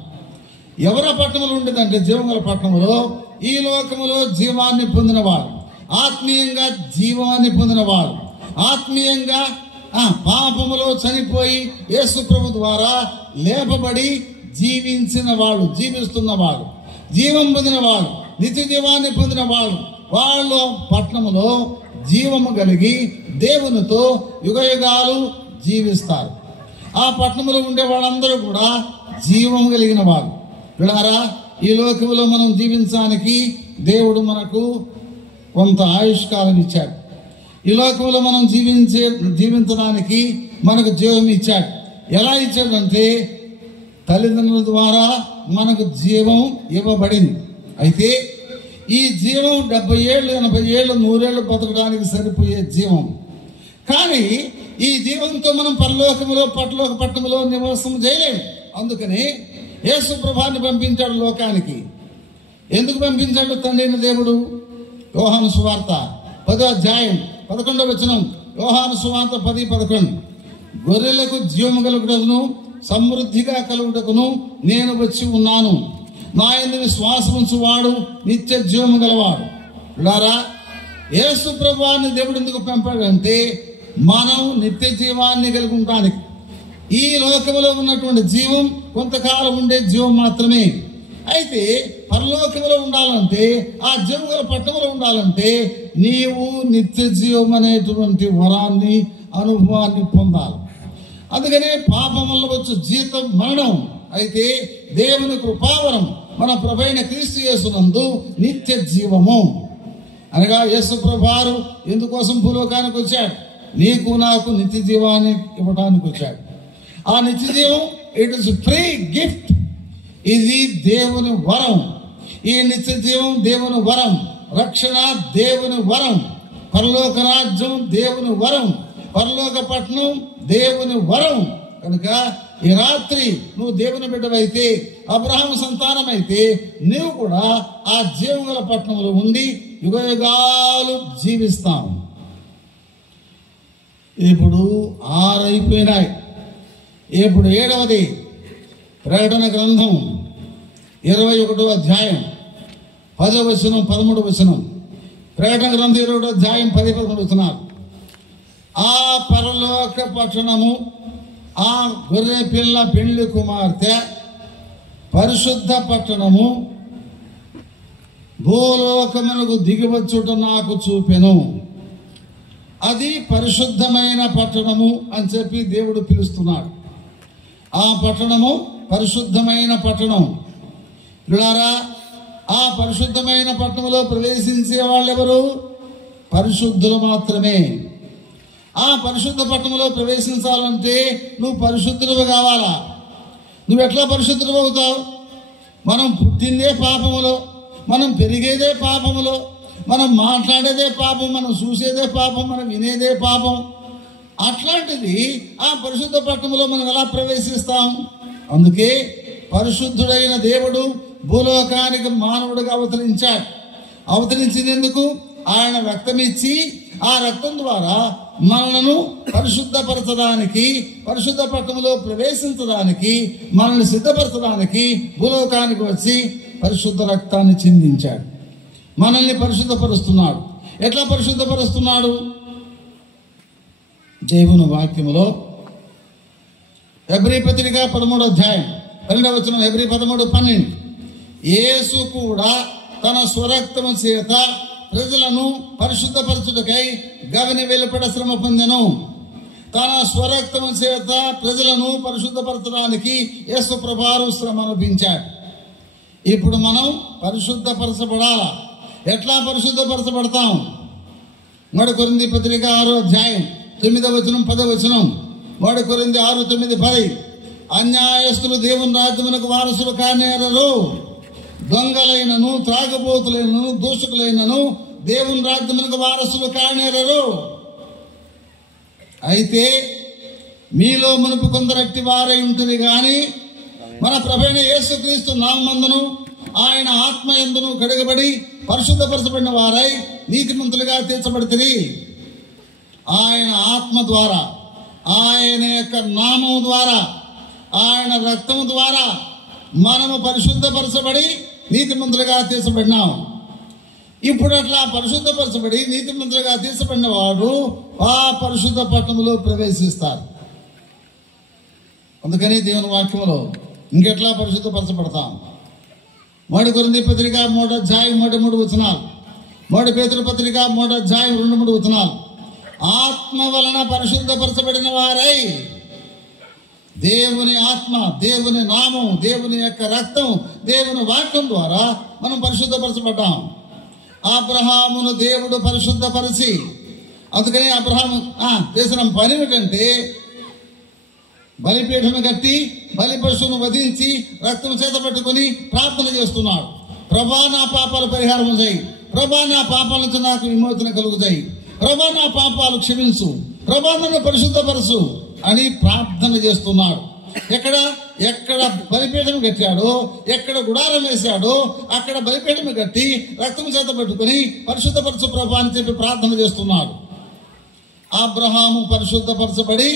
ఎవరి పట్టణంలో ఉండేదంటే జీవం గల పట్టణంలో ఈ లోకములో జీవాన్ని పొందినవాడు, ఆత్మీయంగా జీవాన్ని పొందినవాడు, ఆత్మీయంగా పాపములో చనిపోయి యేసు ప్రభు ద్వారా లేపబడి జీవించిన వాళ్ళు, జీవిస్తున్నవాడు, జీవం పొందినవాడు, నిత్య జీవాన్ని పొందినవాడు, వాళ్ళ పట్టణములో జీవము కలిగి దేవునితో యుగయుగాలు జీవిస్తారు. ఆ పట్టణంలో ఉండే వాళ్ళందరూ కూడా జీవం కలిగిన వారు. పిల్లారా, ఈ లోకంలో మనం జీవించడానికి దేవుడు మనకు కొంత ఆయుష్కాలం ఇచ్చాడు. ఈ లోకంలో మనం జీవించడానికి మనకు జీవం ఇచ్చాడు. ఎలా ఇచ్చాడంటే తల్లిదండ్రుల ద్వారా మనకు జీవం ఇవ్వబడింది. అయితే ఈ జీవం 70 ఏళ్ళు 80 ఏళ్ళు 100 ఏళ్ళు బతకడానికి సరిపోయే జీవం. కానీ ఈ జీవంతో మనం పరలోకములో పరలోక పట్టణంలో నివాసం చేయలేము. అందుకని యేసు ప్రభువుని పంపించాడు లోకానికి. ఎందుకు పంపించాడు తండ్రి అయిన దేవుడు? యోహాను సువార్త 10వ అధ్యాయం 11వ వచనం. యోహాను సువార్త 10:11, గొర్రెలకు జీవము కలుగుటకును సమృద్ధిగా కలుగుటకును నేను వచ్చి ఉన్నాను. నా యందు విశ్వాసం ఉంచువాడు నిత్య జీవము గలవాడు. పిల్లారా, యేసు ప్రభువుని దేవుడు ఎందుకు పంపాడంటే మనం నిత్య జీవాన్ని కలిగి ఉండడానికి. ఈ లోకంలో ఉన్నటువంటి జీవం కొంతకాలం ఉండే జీవం మాత్రమే. అయితే పరలోకంలో ఉండాలంటే, ఆ జీవం గల పట్టణంలో ఉండాలంటే నీవు నిత్య జీవం అనేటువంటి వరాన్ని, అనుభవాన్ని పొందాలి. అందుకనే పాపం వల్ల వచ్చు జీతం మరణం. అయితే దేవుని కృపావరం మన ప్రభువైన క్రీస్తు యేసునందు నిత్య జీవము. అనగా యేసు ప్రభువారు ఎందుకోసం భూలోకానికి వచ్చాడు? నీకు నాకు నిత్య జీవాన్ని ఇవ్వడానికి వచ్చాడు. ఆ నిత్య జీవం ఇట్ ఇస్ ఫ్రీ గిఫ్ట్. ఇది దేవుని వరం. ఈ నిత్య జీవం దేవుని వరం, రక్షణ దేవుని వరం, పరలోక రాజ్యం దేవుని వరం, పరలోక పట్టణం దేవుని వరం. కనుక ఈ రాత్రి నువ్వు దేవుని బిడ్డవైతే, అబ్రహాము సంతానం అయితే, నువ్వు కూడా ఆ జీవం గల పట్టణంలో ఉండి యుగయుగాలు జీవిస్తావు. ఇప్పుడు 6 అయిపోయినాయి. ఇప్పుడు 7వది ప్రకటన గ్రంథం 21వ అధ్యాయం 10వ వచనం 13వ వచనం. ప్రకటన గ్రంథం 21వ అధ్యాయం 10-11 వచనాలు. ఆ పరలోక పట్టణము, ఆ గొర్రె పిల్ల పెళ్లి కుమార్తె పరిశుద్ధ పట్టణము భూలోకమునకు దిగివచ్చుట నాకు చూపెను. అది పరిశుద్ధమైన పట్టణము అని చెప్పి దేవుడు పిలుస్తున్నాడు. ఆ పట్టణము పరిశుద్ధమైన పట్టణం. పిల్లారా, ఆ పరిశుద్ధమైన పట్టణంలో ప్రవేశించే వాళ్ళు ఎవరు? పరిశుద్ధులు మాత్రమే. ఆ పరిశుద్ధ పట్టణంలో ప్రవేశించాలంటే నువ్వు పరిశుద్ధులు కావాలా? నువ్వు ఎట్లా పరిశుద్ధులు అవుతావు? మనం పుట్టిందే పాపములో, మనం పెరిగేదే పాపములో, మనం మాట్లాడేదే పాపం, మనం చూసేదే పాపం, మనం వినేదే పాపం. అట్లాంటిది ఆ పరిశుద్ధ పట్టణంలో మనం ఎలా ప్రవేశిస్తాం? అందుకే పరిశుద్ధుడైన దేవుడు భూలోకానికి మానవుడిగా అవతరించాడు. అవతరించినందుకు ఆయన రక్తం ఇచ్చి, ఆ రక్తం ద్వారా మనలను పరిశుద్ధపరచడానికి, పరిశుద్ధ పట్టణంలో ప్రవేశించడానికి, మనల్ని సిద్ధపరచడానికి భూలోకానికి వచ్చి పరిశుద్ధ రక్తాన్ని చిందించాడు. మనల్ని పరిశుద్ధపరుస్తున్నాడు. ఎట్లా పరిశుద్ధపరుస్తున్నాడు? దేవుని వాక్యములో హెబ్రీ పత్రిక 13వ అధ్యాయం 12వ వచనం. హెబ్రీ 13:12. యేసు కూడా తన స్వరక్తము చేత ప్రజలను పరిశుద్ధపరచుటకై గవిని వెలుపడ శ్రమ పొందెను. తన స్వరక్తము చేత ప్రజలను పరిశుద్ధపరచడానికి యేసు ప్రభువు శ్రమ అనుభవించాడు. ఇప్పుడు మనం పరిశుద్ధపరచబడాలా? ఎట్లా పరిశుద్ధపరచబడతాం? 1 కొరింథీ పత్రిక 6వ అధ్యాయం 9వ వచనం 10వ వచనం. 1 కొరింథీ 6, 9, 10. అన్యాయస్తులు దేవుని రాజ్యమునకు వారసులు కానేరరు. దొంగలైనను, త్రాగబోతులైనను, దూషకులైనను దేవుని రాజ్యమునకు వారసులు కానేరరు. అయితే మీలో మునుపు కొందరట్టి వారై ఉంటుంది గాని మన ప్రభువైన యేసుక్రీస్తు నామమందును ఆయన ఆత్మయందును కడగబడి పరిశుద్ధపరచబడిన వారై నీతిమంతులుగా తీర్చబడితిరి. ఆయన ఆత్మ ద్వారా, ఆయన యొక్క నామము ద్వారా, ఆయన రక్తము ద్వారా మనము పరిశుద్ధపరచబడి నీతిమంతులుగా తీర్చబడినాం. ఇప్పుడు అట్లా పరిశుద్ధపరచబడి నీతిమంతులుగా తీర్చబడిన వాడు ఆ పరిశుద్ధ పట్టణంలో ప్రవేశిస్తారు. అందుకని దేవుని వాక్యంలో ఇంకెట్లా పరిశుద్ధపరచబడతాం? 1 కొరింథీ పత్రిక 3వ అధ్యాయం 1-3 వచనాలు. 1 పేతురు పత్రిక 3వ అధ్యాయం 2-3 వచనాలు. ఆత్మ వలన పరిశుద్ధపరచబడిన వారై దేవుని ఆత్మ, దేవుని నామం, దేవుని యొక్క రక్తం, దేవుని వాక్యం ద్వారా మనం పరిశుద్ధపరచబడ్డాం. అబ్రహామును దేవుడు పరిశుద్ధపరిచి, అందుకని అబ్రహాము చేసిన పని ఏమిటంటే బలిపీఠను కట్టి బలి పశువును వధించి రక్తం చేత పట్టుకుని ప్రార్థన చేస్తున్నాడు. ప్రభా నా పాపాలు పరిహారం చేయి, ప్రభా నా పాపాల నుంచి నాకు విమోచన కలుగుతాయి, ప్రభా నా పాపాలు క్షమించు, ప్రభా నన్ను పరిశుద్ధపరచు అని ప్రార్థన చేస్తున్నాడు. ఎక్కడ బలిపీఠం కట్టాడో, ఎక్కడ గుడారం వేశాడో అక్కడ బలిపీఠం కట్టి రక్తం చేత పట్టుకుని పరిశుద్ధపరచు ప్రభా అని చెప్పి ప్రార్థన చేస్తున్నాడు. అబ్రహాము పరిశుద్ధపరచబడి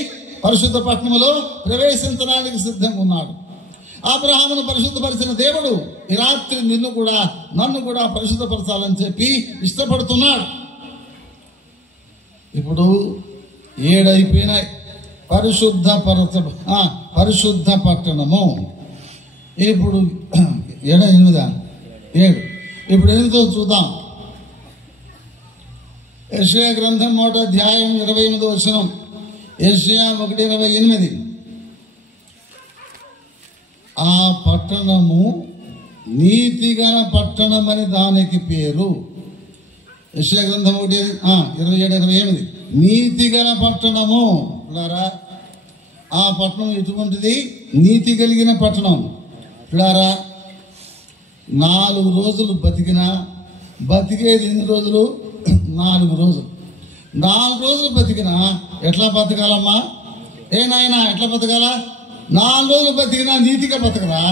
పరిశుద్ధ పట్టణంలో ప్రవేశించడానికి సిద్ధంగా ఉన్నాడు. అబ్రహామును పరిశుద్ధపరిచిన దేవుడు ఈ రాత్రి నన్ను కూడా పరిశుద్ధపరచాలని చెప్పి ఇష్టపడుతున్నాడు. ఇప్పుడు 7 అయిపోయినాయి. పరిశుద్ధ పట్టణము. ఇప్పుడు 7. ఇప్పుడు 8తో చూద్దాం. యెషయా గ్రంథం 1వ అధ్యాయం 28వ వచనం. యెషయా 1:28. ఆ పట్టణము నీతిగల పట్టణం అని దానికి పేరు. యెషయా గ్రంథం 1:27-28. నీతిగల పట్టణము. ఆ పట్టణం ఎటువంటిది? నీతి కలిగిన పట్టణం. 4 రోజులు బతికేది ఎన్ని రోజులు? 4 రోజులు. 4 రోజులు బతికినా ఎట్లా బతకాలమ్మా? ఏ నాయనా ఎట్లా బతకాలా? 4 రోజులు బతికినా నీతిగా బతకరా?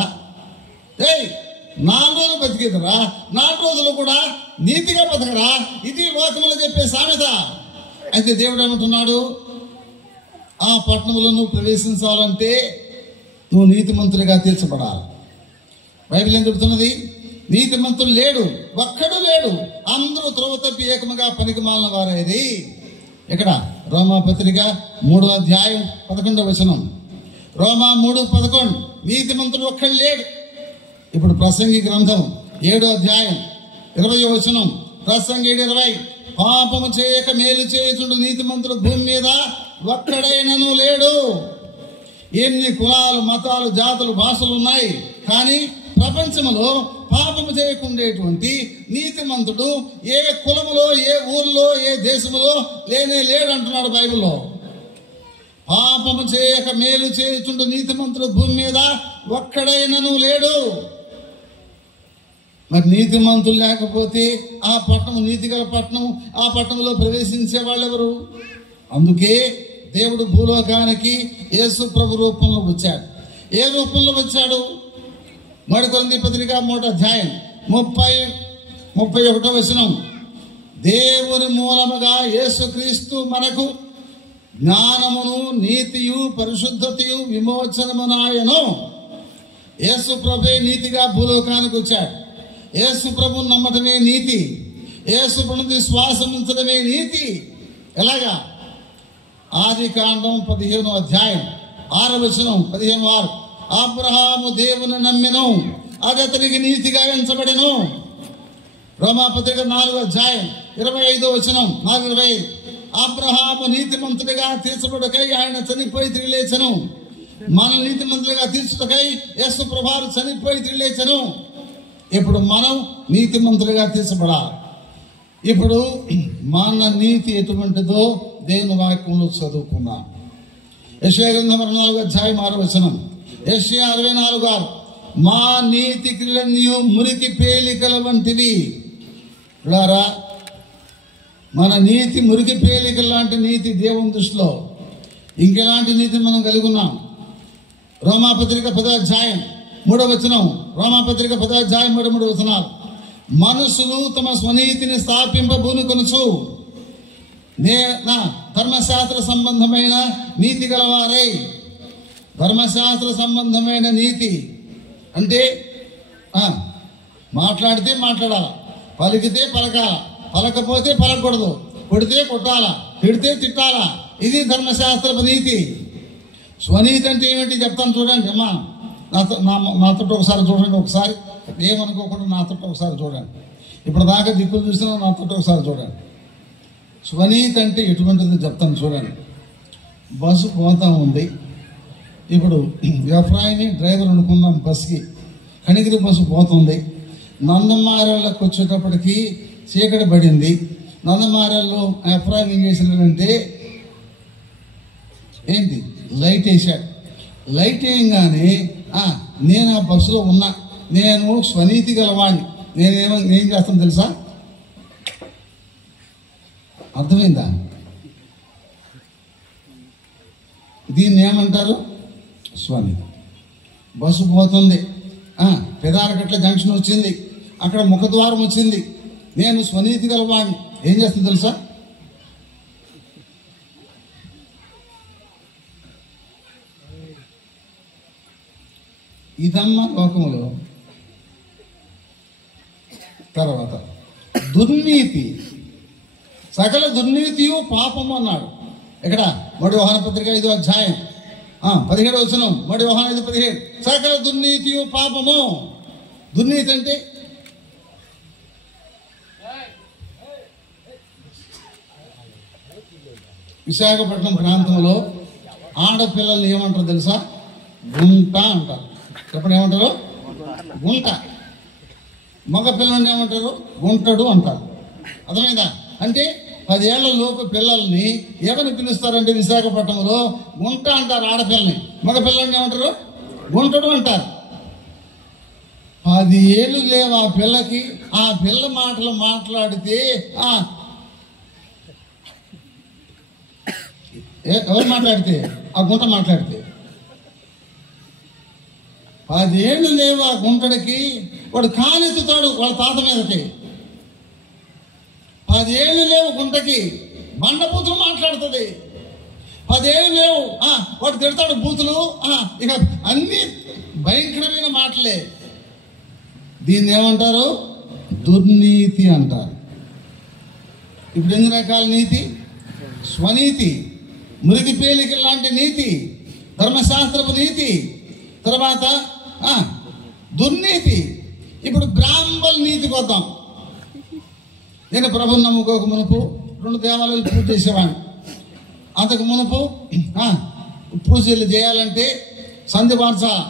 4 రోజులు బతికేదరా, 4 రోజులు కూడా నీతిగా బతకరా? ఇది లోకములు చెప్పే సామెత. అయితే దేవుడు ఏమంటున్నాడు? ఆ పట్టణంలో నువ్వు ప్రవేశించాలంటే నువ్వు నీతిమంతుడిగా తీర్చబడాలి. బైబిల్ ఏం చెబుతున్నది? నీతిమంతుడు లేడు, ఒక్కడు లేడు, అందరూ త్రోవ తప్పి ఏకముగా పనికి మాలిన వారైది. ఇక్కడ రోమా పత్రిక 3వ అధ్యాయం 11వ వచనం. రోమా 3:11. నీతిమంతుడు ఒక్కడు లేడు. ఇప్పుడు ప్రసంగి గ్రంథం 7వ అధ్యాయం 20వ వచనం. ప్రసంగి 7:20. పాపము చేయక మేలు చేయుచుండు నీతిమంతుడు భూమి మీద ఒక్కడైనను లేడు. ఎన్ని కులాలు, మతాలు, జాతులు, భాషలు ఉన్నాయి, కానీ ప్రపంచంలో పాపము చేయకుండేటువంటి నీతిమంతుడు ఏ కులములో, ఏ ఊర్లో, ఏ దేశంలో లేడు అంటున్నాడు బైబిల్లో. పాపము చేయక మేలు చేయుచుండు నీతిమంతుడు భూమి మీద ఒక్కడైనను లేడు. మరి నీతిమంతులు లేకపోతే ఆ పట్టణం నీతిగల పట్టణం, ఆ పట్టణంలో ప్రవేశించే వాళ్ళు ఎవరు? అందుకే దేవుడు భూలోకానికి యేసు ప్రభు రూపంలో వచ్చాడు. ఏ రూపంలో వచ్చాడు? 1 కొరింథీ పత్రిక 3వ అధ్యాయం 30-31వ వచనం. దేవుని మూలముగా యేసుక్రీస్తు మనకు జ్ఞానమును, నీతియు, పరిశుద్ధతయు, విమోచనమునాయను. యేసు ప్రభే నీతిగా భూలోకానికి వచ్చాడు. యేసు ప్రభు నమ్మటమే నీతి. యేసు ప్రభు విశ్వాసం ఉంచడమే నీతి. ఎలాగా? ఆదికాండం 15వ అధ్యాయం 6వ వచనం 15 అబ్రహాము దేవుని నమ్మెను, అది అతనికి నీతిగా ఎంచబడెను. రోమాపత్రిక 4వ అధ్యాయం 25వ వచనం 4:25 అబ్రహాము నీతిమంతుడిగా తీర్చబడుటకై ఆయన చనిపోయి తిరిగి లేచెను. మన నీతిమంతులుగా తీర్చుటకై యేసు ప్రభువు చనిపోయి తిరిగి లేచెను. ఇప్పుడు మనం నీతిమంతులుగా తీర్చబడాలి. ఇప్పుడు మన నీతి ఎటువంటిదో దేవుని వాక్యంలో చదువుకున్నాం. యెషయా గ్రంథం 4వ అధ్యాయం 6వ వచనం, యెషయా 64 మా నీతి క్రియలన్నీ మురికి పేలికల వంటివి. లారా, మన నీతి మురికి పేలికల లాంటి నీతి దేవుని దృష్టిలో. ఇంకెలాంటి నీతి మనం కలిగి ఉన్నాం? రోమాపత్రిక 10వ అధ్యాయం 3వ వచనం, రోమాపత్రిక 10వ అధ్యాయం 3 వచనాలు, మనుషులు తమ స్వనీతిని స్థాపింపబూనుకొనుచు నా ధర్మశాస్త్ర సంబంధమైన నీతి గలవారై. ధర్మశాస్త్ర సంబంధమైన నీతి అంటే మాట్లాడితే మాట్లాడాల, పలికితే పలకాల, పలకపోతే పలకూడదు, కొడితే కొట్టాలా, తిడితే తిట్టాలా. ఇది ధర్మశాస్త్రపు నీతి. స్వనీతి అంటే ఏమిటి చెప్తాను చూడండి అమ్మా. నాతో ఒకసారి చూడండి, ఒకసారి ఏమనుకోకుండా నాతో ఒకసారి చూడండి. ఇప్పుడు దాకా దిక్కులు చూసినా నాతో ఒకసారి చూడండి. స్వనీతి అంటే ఎటువంటిది చెప్తాను చూడండి. బస్సు పోతా ఉంది. ఇప్పుడు ఎఫ్రాయిని డ్రైవర్ అనుకున్నాం. బస్కి కనిగిరి బస్సు పోతుంది. నందమారేళ్ళకి వచ్చేటప్పటికి చీకటి పడింది. నందమారేళ్ళు ఎఫ్రాయిన్ ఏం చేసినాడంటే ఏంటి లైట్ వేసాడు. లైట్ వేయంగానే నేను ఆ బస్సులో ఉన్నా, నేను స్వనీతి గలవాడిని, నేనేం చేస్తాను తెలుసా? అర్థమైందా? దీన్ని ఏమంటారు? స్వనీతి. బస్సు పోతుంది, పెదాలకట్ల జంక్షన్ వచ్చింది, అక్కడ ముఖద్వారం వచ్చింది, నేను స్వనీతి గలవాడిని. ఏం చేస్తుంది తెలుసా? ఇదమ్మ లోకములో. తర్వాత దుర్నీతి, సకల దుర్నీతియు పాపము అన్నాడు. ఇక్కడ 1 యోహాను పత్రిక 5వ అధ్యాయం 17వ వచనం, 1 యోహాను 5:17 సకల దుర్నీతియు పాపము. దుర్నీతి అంటే విశాఖపట్నం ప్రాంతంలో ఆడపిల్లల్ని ఏమంటారు తెలుసా? గుంట అంటారు. చెప్పండి, ఏమంటారు? గుంట. మగ పిల్లల్ని ఏమంటారు? గుంటడు అంటారు. అర్థమైందా? అంటే 10 ఏళ్ల లోపు పిల్లల్ని ఏమని పిలుస్తారంటే విశాఖపట్నంలో గుంట అంటారు. ఆడపిల్లని. మగ పిల్లల్ని ఏమంటారు? గుంటడు అంటారు. 10 ఏళ్ళు లేవు ఆ పిల్లకి. ఆ పిల్ల మాటలు మాట్లాడితే ఎవరు మాట్లాడితే? ఆ గుంట మాట్లాడితే. 10 ఏళ్ళు లేవు ఆ గుంటడికి. వాడు కాలెత్తుతాడు వాళ్ళ తాత మీదకి. 10 ఏళ్ళు లేవు గుంటకి, బండబూతులు మాట్లాడుతుంది. 10 ఏళ్ళు లేవు వాడు తిడతాడు బూతులు. ఇక అన్ని భయంకరమైన మాటలే. దీన్ని ఏమంటారు? దుర్నీతి అంటారు. ఇప్పుడు ఎన్ని రకాల నీతి? స్వనీతి, మురికి పేలిక లాంటి నీతి, ధర్మశాస్త్రపు నీతి, తర్వాత దుర్నీతి. ఇప్పుడు బ్రాహ్మణ నీతికి వద్దాం. నేను ప్రభుని నమ్ముకోక మునుపు 2 దేవాలయాలు పూజ చేసేవాడిని. అంతకు మునుపు పూజలు చేయాలంటే సంధ్య పాఠశాల,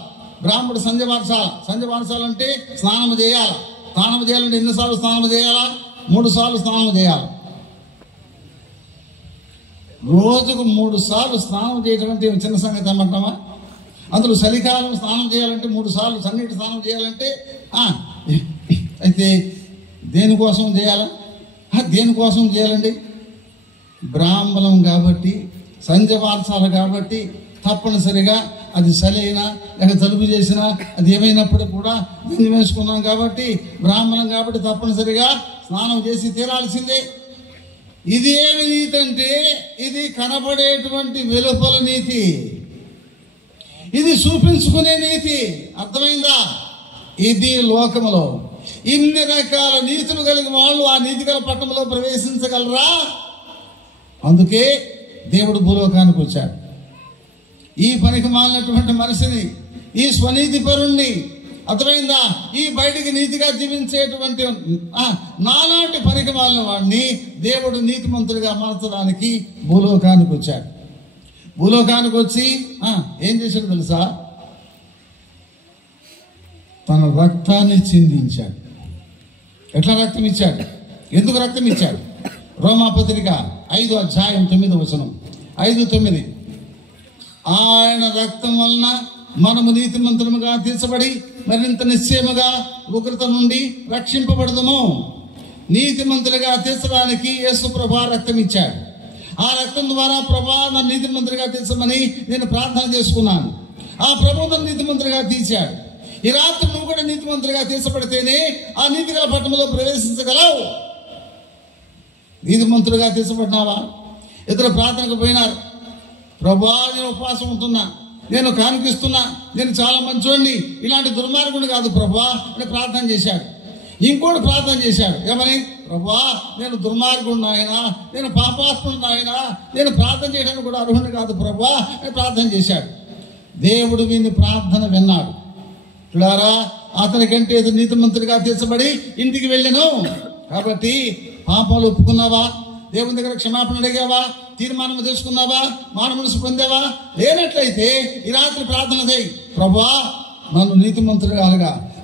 బ్రాహ్మణుడు సంధ్య పాఠశాల. సంధ్య పాఠశాలంటే స్నానం చేయాలి. స్నానం చేయాలంటే ఎన్నిసార్లు స్నానం చేయాలా? 3 సార్లు స్నానం చేయాలి. రోజుకు 3 సార్లు స్నానం చేయడం అంటే చిన్న సంగతి ఏమంటామా? అందులో చలికాలం స్నానం చేయాలంటే 3 సార్లు సన్నీటి స్నానం చేయాలంటే అయితే దేనికోసం చేయాలా? దేనికోసం చేయాలండి? బ్రాహ్మణం కాబట్టి, సంధ్య పాఠశాల కాబట్టి తప్పనిసరిగా అది చలైనా లేక జలుబు చేసినా అది ఏమైనప్పుడు కూడా దీన్ని వేసుకున్నాం కాబట్టి, బ్రాహ్మణం కాబట్టి తప్పనిసరిగా స్నానం చేసి తీరాల్సిందే. ఇది ఏమి నీతి అంటే ఇది కనబడేటువంటి వెలుపల నీతి, ఇది చూపించుకునే నీతి. అర్థమైందా? ఇది లోకములో ఇన్ని రకాల నీతులు కలిగిన వాళ్ళు ఆ నీతిగల పట్టణంలో ప్రవేశించగలరా? అందుకే దేవుడు భూలోకానికి వచ్చాడు. ఈ పనికి మాలినటువంటి మనిషిని, ఈ స్వనీతి పరుణ్ణి, అర్థమైందా, ఈ బయటికి నీతిగా జీవించేటువంటి నాలాంటి పనికి మాలిన వాడిని దేవుడు నీతిమంతుడిగా మార్చడానికి భూలోకానికి వచ్చాడు. భూలోకానికి వచ్చి ఏం చేశాడు తెలుసా? తన రక్తాన్ని చిందించాడు. ఎట్లా రక్తం ఇచ్చాడు? ఎందుకు రక్తం ఇచ్చాడు? రోమాపత్రిక 5:9 5-9. ఆయన రక్తం వలన మనము నీతిమంతులముగా తీర్చబడి మరింత నిశ్చయముగా ఉగ్రత నుండి రక్షింపబడదము. నీతిమంతులుగా తీర్చడానికి యేసు ప్రభువు రక్తం ఇచ్చాడు. ఆ రక్తం ద్వారా ప్రభువా నన్ను నీతిమంతులుగా తీర్చమని నేను ప్రార్థన చేసుకున్నాను. ఆ ప్రభువు నన్ను నీతిమంతులుగా తీర్చాడు. ఈ రాత్రి నువ్వు కూడా నీతిమంతులుగా తీర్చబడితేనే ఆ నీతిగల పట్టణంలో ప్రవేశించగలవు. నీతిమంతులుగా తీర్చబడినావా? ఇద్దరు ప్రార్థనకు పోయినారు. ప్రభువా నేను ఉపవాసం ఉంటున్నా, నేను కానుకిస్తున్నా, నేను చాలా మంచోడిని, ఇలాంటి దుర్మార్గుని కాదు ప్రభువా అని ప్రార్థన చేశాడు. ఇంకోటి ప్రార్థన చేశాడు. ఏమని? ప్రభువా నేను దుర్మార్గుడిని ఆయన, నేను పాపాత్ముడిని ఆయన, నేను ప్రార్థన చేయడానికి కూడా అర్హుడిని కాదు ప్రభువా అని ప్రార్థన చేశాడు. దేవుడు వీని ప్రార్థన విన్నాడు. చూడారా, అతనికంటే నీతిమంతుడిగా తీర్చబడి ఇంటికి వెళ్ళాను. కాబట్టి పాపాలు ఒప్పుకున్నావా? దేవుని దగ్గర క్షమాపణ అడిగావా? తీర్మానం చేసుకున్నావా? మాన మనసు పొందావా? లేనట్లయితే ఈ రాత్రి ప్రార్థన చేయి. ప్రభువా నన్ను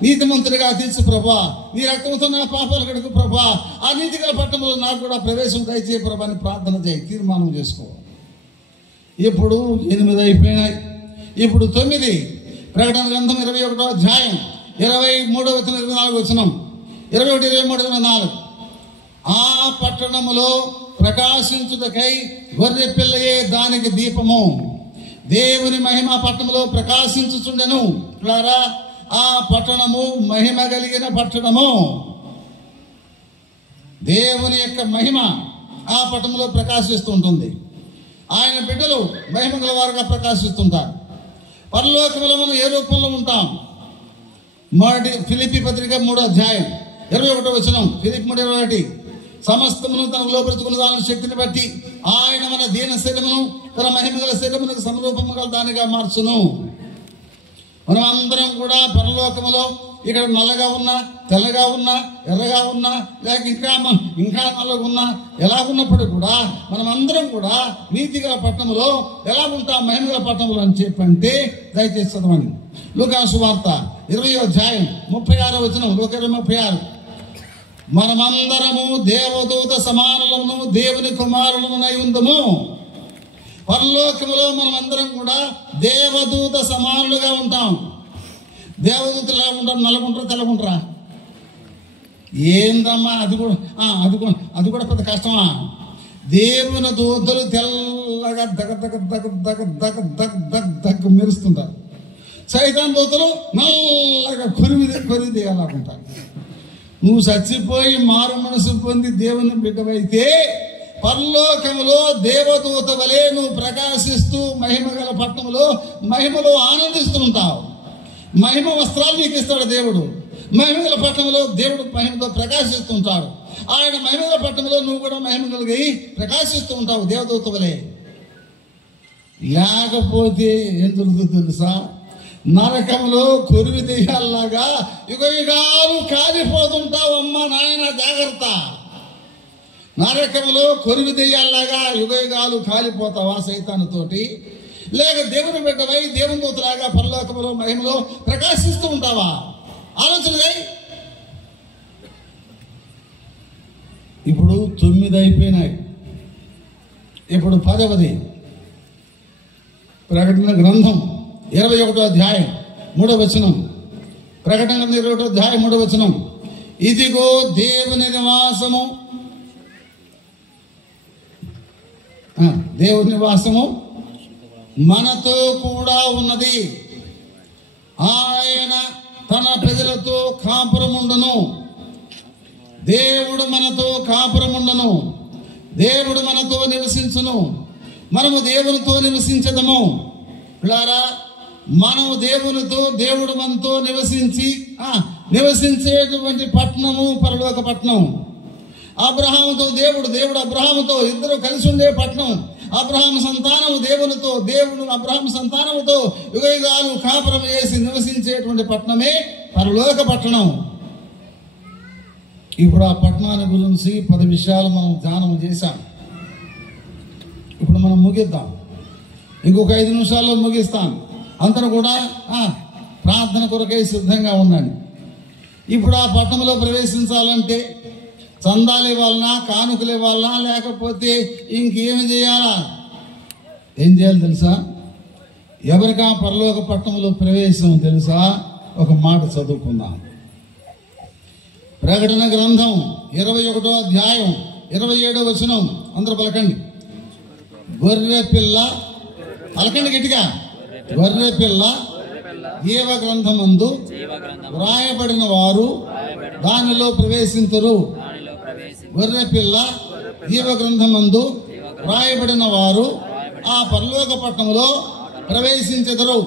నీతిమంతుడిగా తీర్చు ప్రభువా, నీ రక్తంతో నా పాపాలు కడుగు ప్రభువా, ఆ నీతిగల పట్టణంలో నాకు కూడా ప్రవేశం దయచేయ ప్రభువా అని ప్రార్థన చేయి, తీర్మానం చేసుకో. ఇప్పుడు 8 అయిపోయినాయి. ఇప్పుడు 9. ప్రకటన గ్రంథం 21:23-24 21-23-24. ఆ పట్టణములో ప్రకాశించుటకై గొర్రె పిల్లయే దానికి దీపము. దేవుని మహిమ పట్టణంలో ప్రకాశించుచుండెను. ఆ పట్టణము మహిమ కలిగిన పట్టణము. దేవుని యొక్క మహిమ ఆ పట్టణంలో ప్రకాశిస్తూ ఉంటుంది. ఆయన బిడ్డలు మహిమ గల వారుగా ప్రకాశిస్తుంటారు. పరలోకములో మనం ఏ రూపంలో ఉంటాం? ఫిలిప్పీ పత్రిక 3:21 ఫిలిప్పీ 3:21. సమస్తమును తనకు లోపరుచుకున్న దాని శక్తిని బట్టి ఆయన మన దీన శరీరమును తన మహిమ గల శరీరమునకు సమరూపము గల దానిగా మార్చును. మనం అందరం కూడా పరలోకములో ఇక్కడ నల్లగా ఉన్నా, తెల్లగా ఉన్నా, ఎర్రగా ఉన్నా, లేక ఇంకా నల్లగా ఉన్నా, ఎలా ఉన్నప్పుడు కూడా మనం అందరం కూడా నీతిగల పట్టణంలో ఎలా ఉంటాం? మహిమగల పట్టణంలో అని చెప్పంటే దయచేసి చదవండి. లూకా సువార్త 20:36 లూకా 20:36. మనమందరము దేవదూత సమానులము, దేవుని కుమారులమునై ఉందము. పరలోకములో మనమందరం కూడా దేవదూత సమానులుగా ఉంటాం. దేవదూతలు ఎలా ఉంటారు? నల్లగుంటారా, తెల్లగుంటారా? ఏందమ్మా అది కూడా పెద్ద కష్టమా? దేవుని దూతలు తెల్లగా దగ్గ మెరుస్తుంటారు. సైతాన్ దూతలు నల్లగా కొరిది అలాగుంటారు. నువ్వు చచ్చిపోయి మారు మనసు పొంది దేవుని బిడ్డవైతే పరలోకములో దేవదూత వలె నువ్వు ప్రకాశిస్తూ మహిమ గల పట్టణంలో మహిమలో ఆనందిస్తూ ఉంటావు. మహిమ వస్త్రాలు నీకు ఇస్తాడు దేవుడు. మహిమ గల పట్టణంలో దేవుడు మహిమతో ప్రకాశిస్తూ ఉంటాడు. ఆయన మహిమ గల పట్టణంలో నువ్వు కూడా మహిమ కలిగి ప్రకాశిస్తూ ఉంటావు దేవదూత వలె. లేకపోతే ఏం జరుగుతుందో తెలుసా? నరకంలో కొరివి దెయ్యాల్లాగా యుగయుగాలు కాలిపోతుంటావు. అమ్మా నాయన జాగ్రత్త. నరకంలో కొరివి దెయ్యాల్లాగా యుగయుగాలు కాలిపోతావా సైతానుతోటి? లేక దేవుని బిడ్డవై దేవుని దూతలాగా పరలోకములో మహిమలో ప్రకాశిస్తూ ఉంటావా? ఆలోచన చేయి. ఇప్పుడు 9 అయిపోయినాయి. ఇప్పుడు 10. ప్రకటన గ్రంథం 21:3. ప్రకటన గ్రంథం 21:3. ఇదిగో దేవుని నివాసము, దేవుని నివాసము మనతో కూడా ఉన్నది. ఆయన తన ప్రజలతో కాపురముండును. దేవుడు మనతో కాపురముండును. దేవుడు మనతో నివసించును. మనము దేవునితో నివసించదము. పిల్లారా, మనము దేవునితో, దేవుడు మనతో నివసించేటువంటి పట్టణము పరలోక పట్టణం. అబ్రహాముతో దేవుడు అబ్రహాముతో ఇద్దరు కలిసి ఉండే పట్టణం. అబ్రహాము సంతానము దేవునితో, దేవుడు అబ్రహాము సంతానముతో యుగయుగాలు కాపురం చేసి నివసించేటువంటి పట్టణమే పరలోక పట్టణం. ఇప్పుడు ఆ పట్టణాన్ని గురించి 10 విషయాలు మనం ధ్యానం చేశాం. ఇప్పుడు మనం ముగిద్దాం. ఇంకొక 5 నిమిషాల్లో ముగిస్తాను. అందరూ కూడా ప్రార్థన కొరకై సిద్ధంగా ఉండండి. ఇప్పుడు ఆ పట్టణంలో ప్రవేశించాలంటే చందాలు ఇవ్వాలన్నా, కానుకలు ఇవ్వాలన్నా, లేకపోతే ఇంకేమి చేయాలా? ఏం చేయాలి తెలుసా? ఎవరికా పరలోక పట్టణంలో ప్రవేశం తెలుసా? ఒక మాట చదువుకుందాం. ప్రకటన గ్రంథం 21వ అధ్యాయం 27వ వచనం. అందరూ పలకండి. గొర్రె పిల్ల, పలకండి గట్టిగా. గొర్రె పిల్ల జీవ గ్రంథమందు వ్రాయబడిన వారు దానిలో ప్రవేశించరు. గొర్రె పిల్ల జీవ గ్రంథమందు వ్రాయబడిన వారు ఆ పరలోక పట్టణంలో ప్రవేశించెదరు.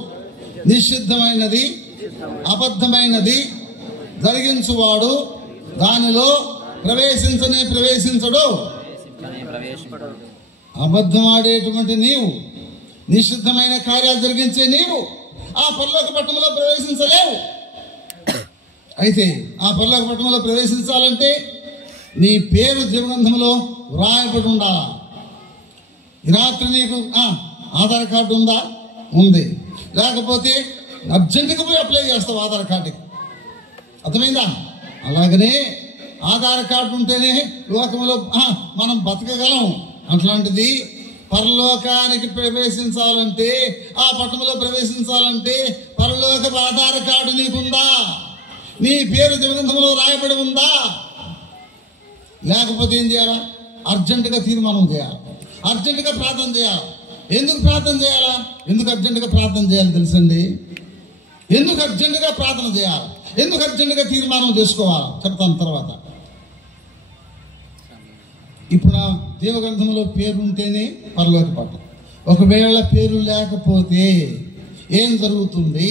నిషిద్ధమైనది, అబద్ధమైనది జరిగించువాడు దానిలో ప్రవేశించడు. అబద్ధం ఆడేటువంటి నీవు, నిషిద్ధమైన కార్యాలు జరిగించే నీవు ఆ పరలోక పట్టణంలో ప్రవేశించలేవు. అయితే ఆ పరలోక పట్టణంలో ప్రవేశించాలంటే నీ పేరు జీవగ్రంథంలో వ్రాయబడి ఉండాలా. ఈ రాత్రి నీకు ఆధార్ కార్డు ఉందా? ఉంది. లేకపోతే అర్జెంటుగా పోయి అప్లై చేస్తావు ఆధార్ కార్డుకి. అర్థమైందా? అలాగనే ఆధార్ కార్డు ఉంటేనే లోకంలో మనం బతకగలం. అట్లాంటిది పరలోకానికి ప్రవేశించాలంటే, ఆ పట్టణంలో ప్రవేశించాలంటే పరలోక ఆధార్ కార్డు నీకుందా? నీ పేరు జీవగ్రంథంలో రాయబడి ఉందా? లేకపోతే ఏం చేయాలా? అర్జెంటుగా తీర్మానం చేయాలి, అర్జెంటుగా ప్రార్థన చేయాలి. ఎందుకు ప్రార్థన చేయాలా? ఎందుకు అర్జెంటుగా ప్రార్థన చేయాలి తెలుసండి? ఎందుకు అర్జెంటుగా ప్రార్థన చేయాలి? ఎందుకు అర్జెంటుగా తీర్మానం చేసుకోవాలి చెప్తాను తర్వాత. ఇప్పుడు ఆ దేవగ్రంథంలో పేరు ఉంటేనే పరలోక పట్టణం. ఒకవేళ పేరు లేకపోతే ఏం జరుగుతుంది?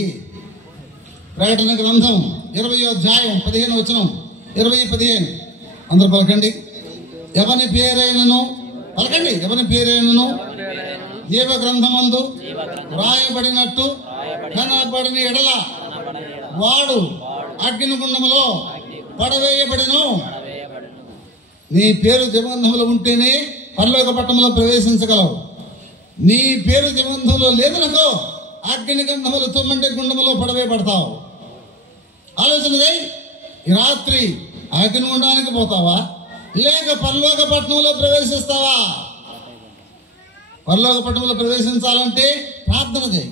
ప్రకటన గ్రంథం 20వ అధ్యాయం 15వ వచనం. 20:15 అందరూ పలకండి. ఎవని పేరైనను, పలకండి, ఎవని పేరైనను జీవ గ్రంథమందు వ్రాయబడినట్టు కనబడిన ఎడల వాడు అగ్నిగుండములో పడవేయబడెను. నీ పేరు జీవగ్రంథంలో ఉంటేనే పరలోక పట్టణంలో ప్రవేశించగలవు. నీ పేరు జీవగ్రంథంలో లేదనుకో అగ్ని గంధములు తొమ్మంటే గుండములో పడవేయబడతావు. ఆలోచన చేయి. ఈ రాత్రి అగ్నిగుండానికి పోతావా, లేక పరలోక పట్టణంలో ప్రవేశిస్తావా? పరలోక పట్టణంలో ప్రవేశించాలంటే ప్రార్థన చేయి.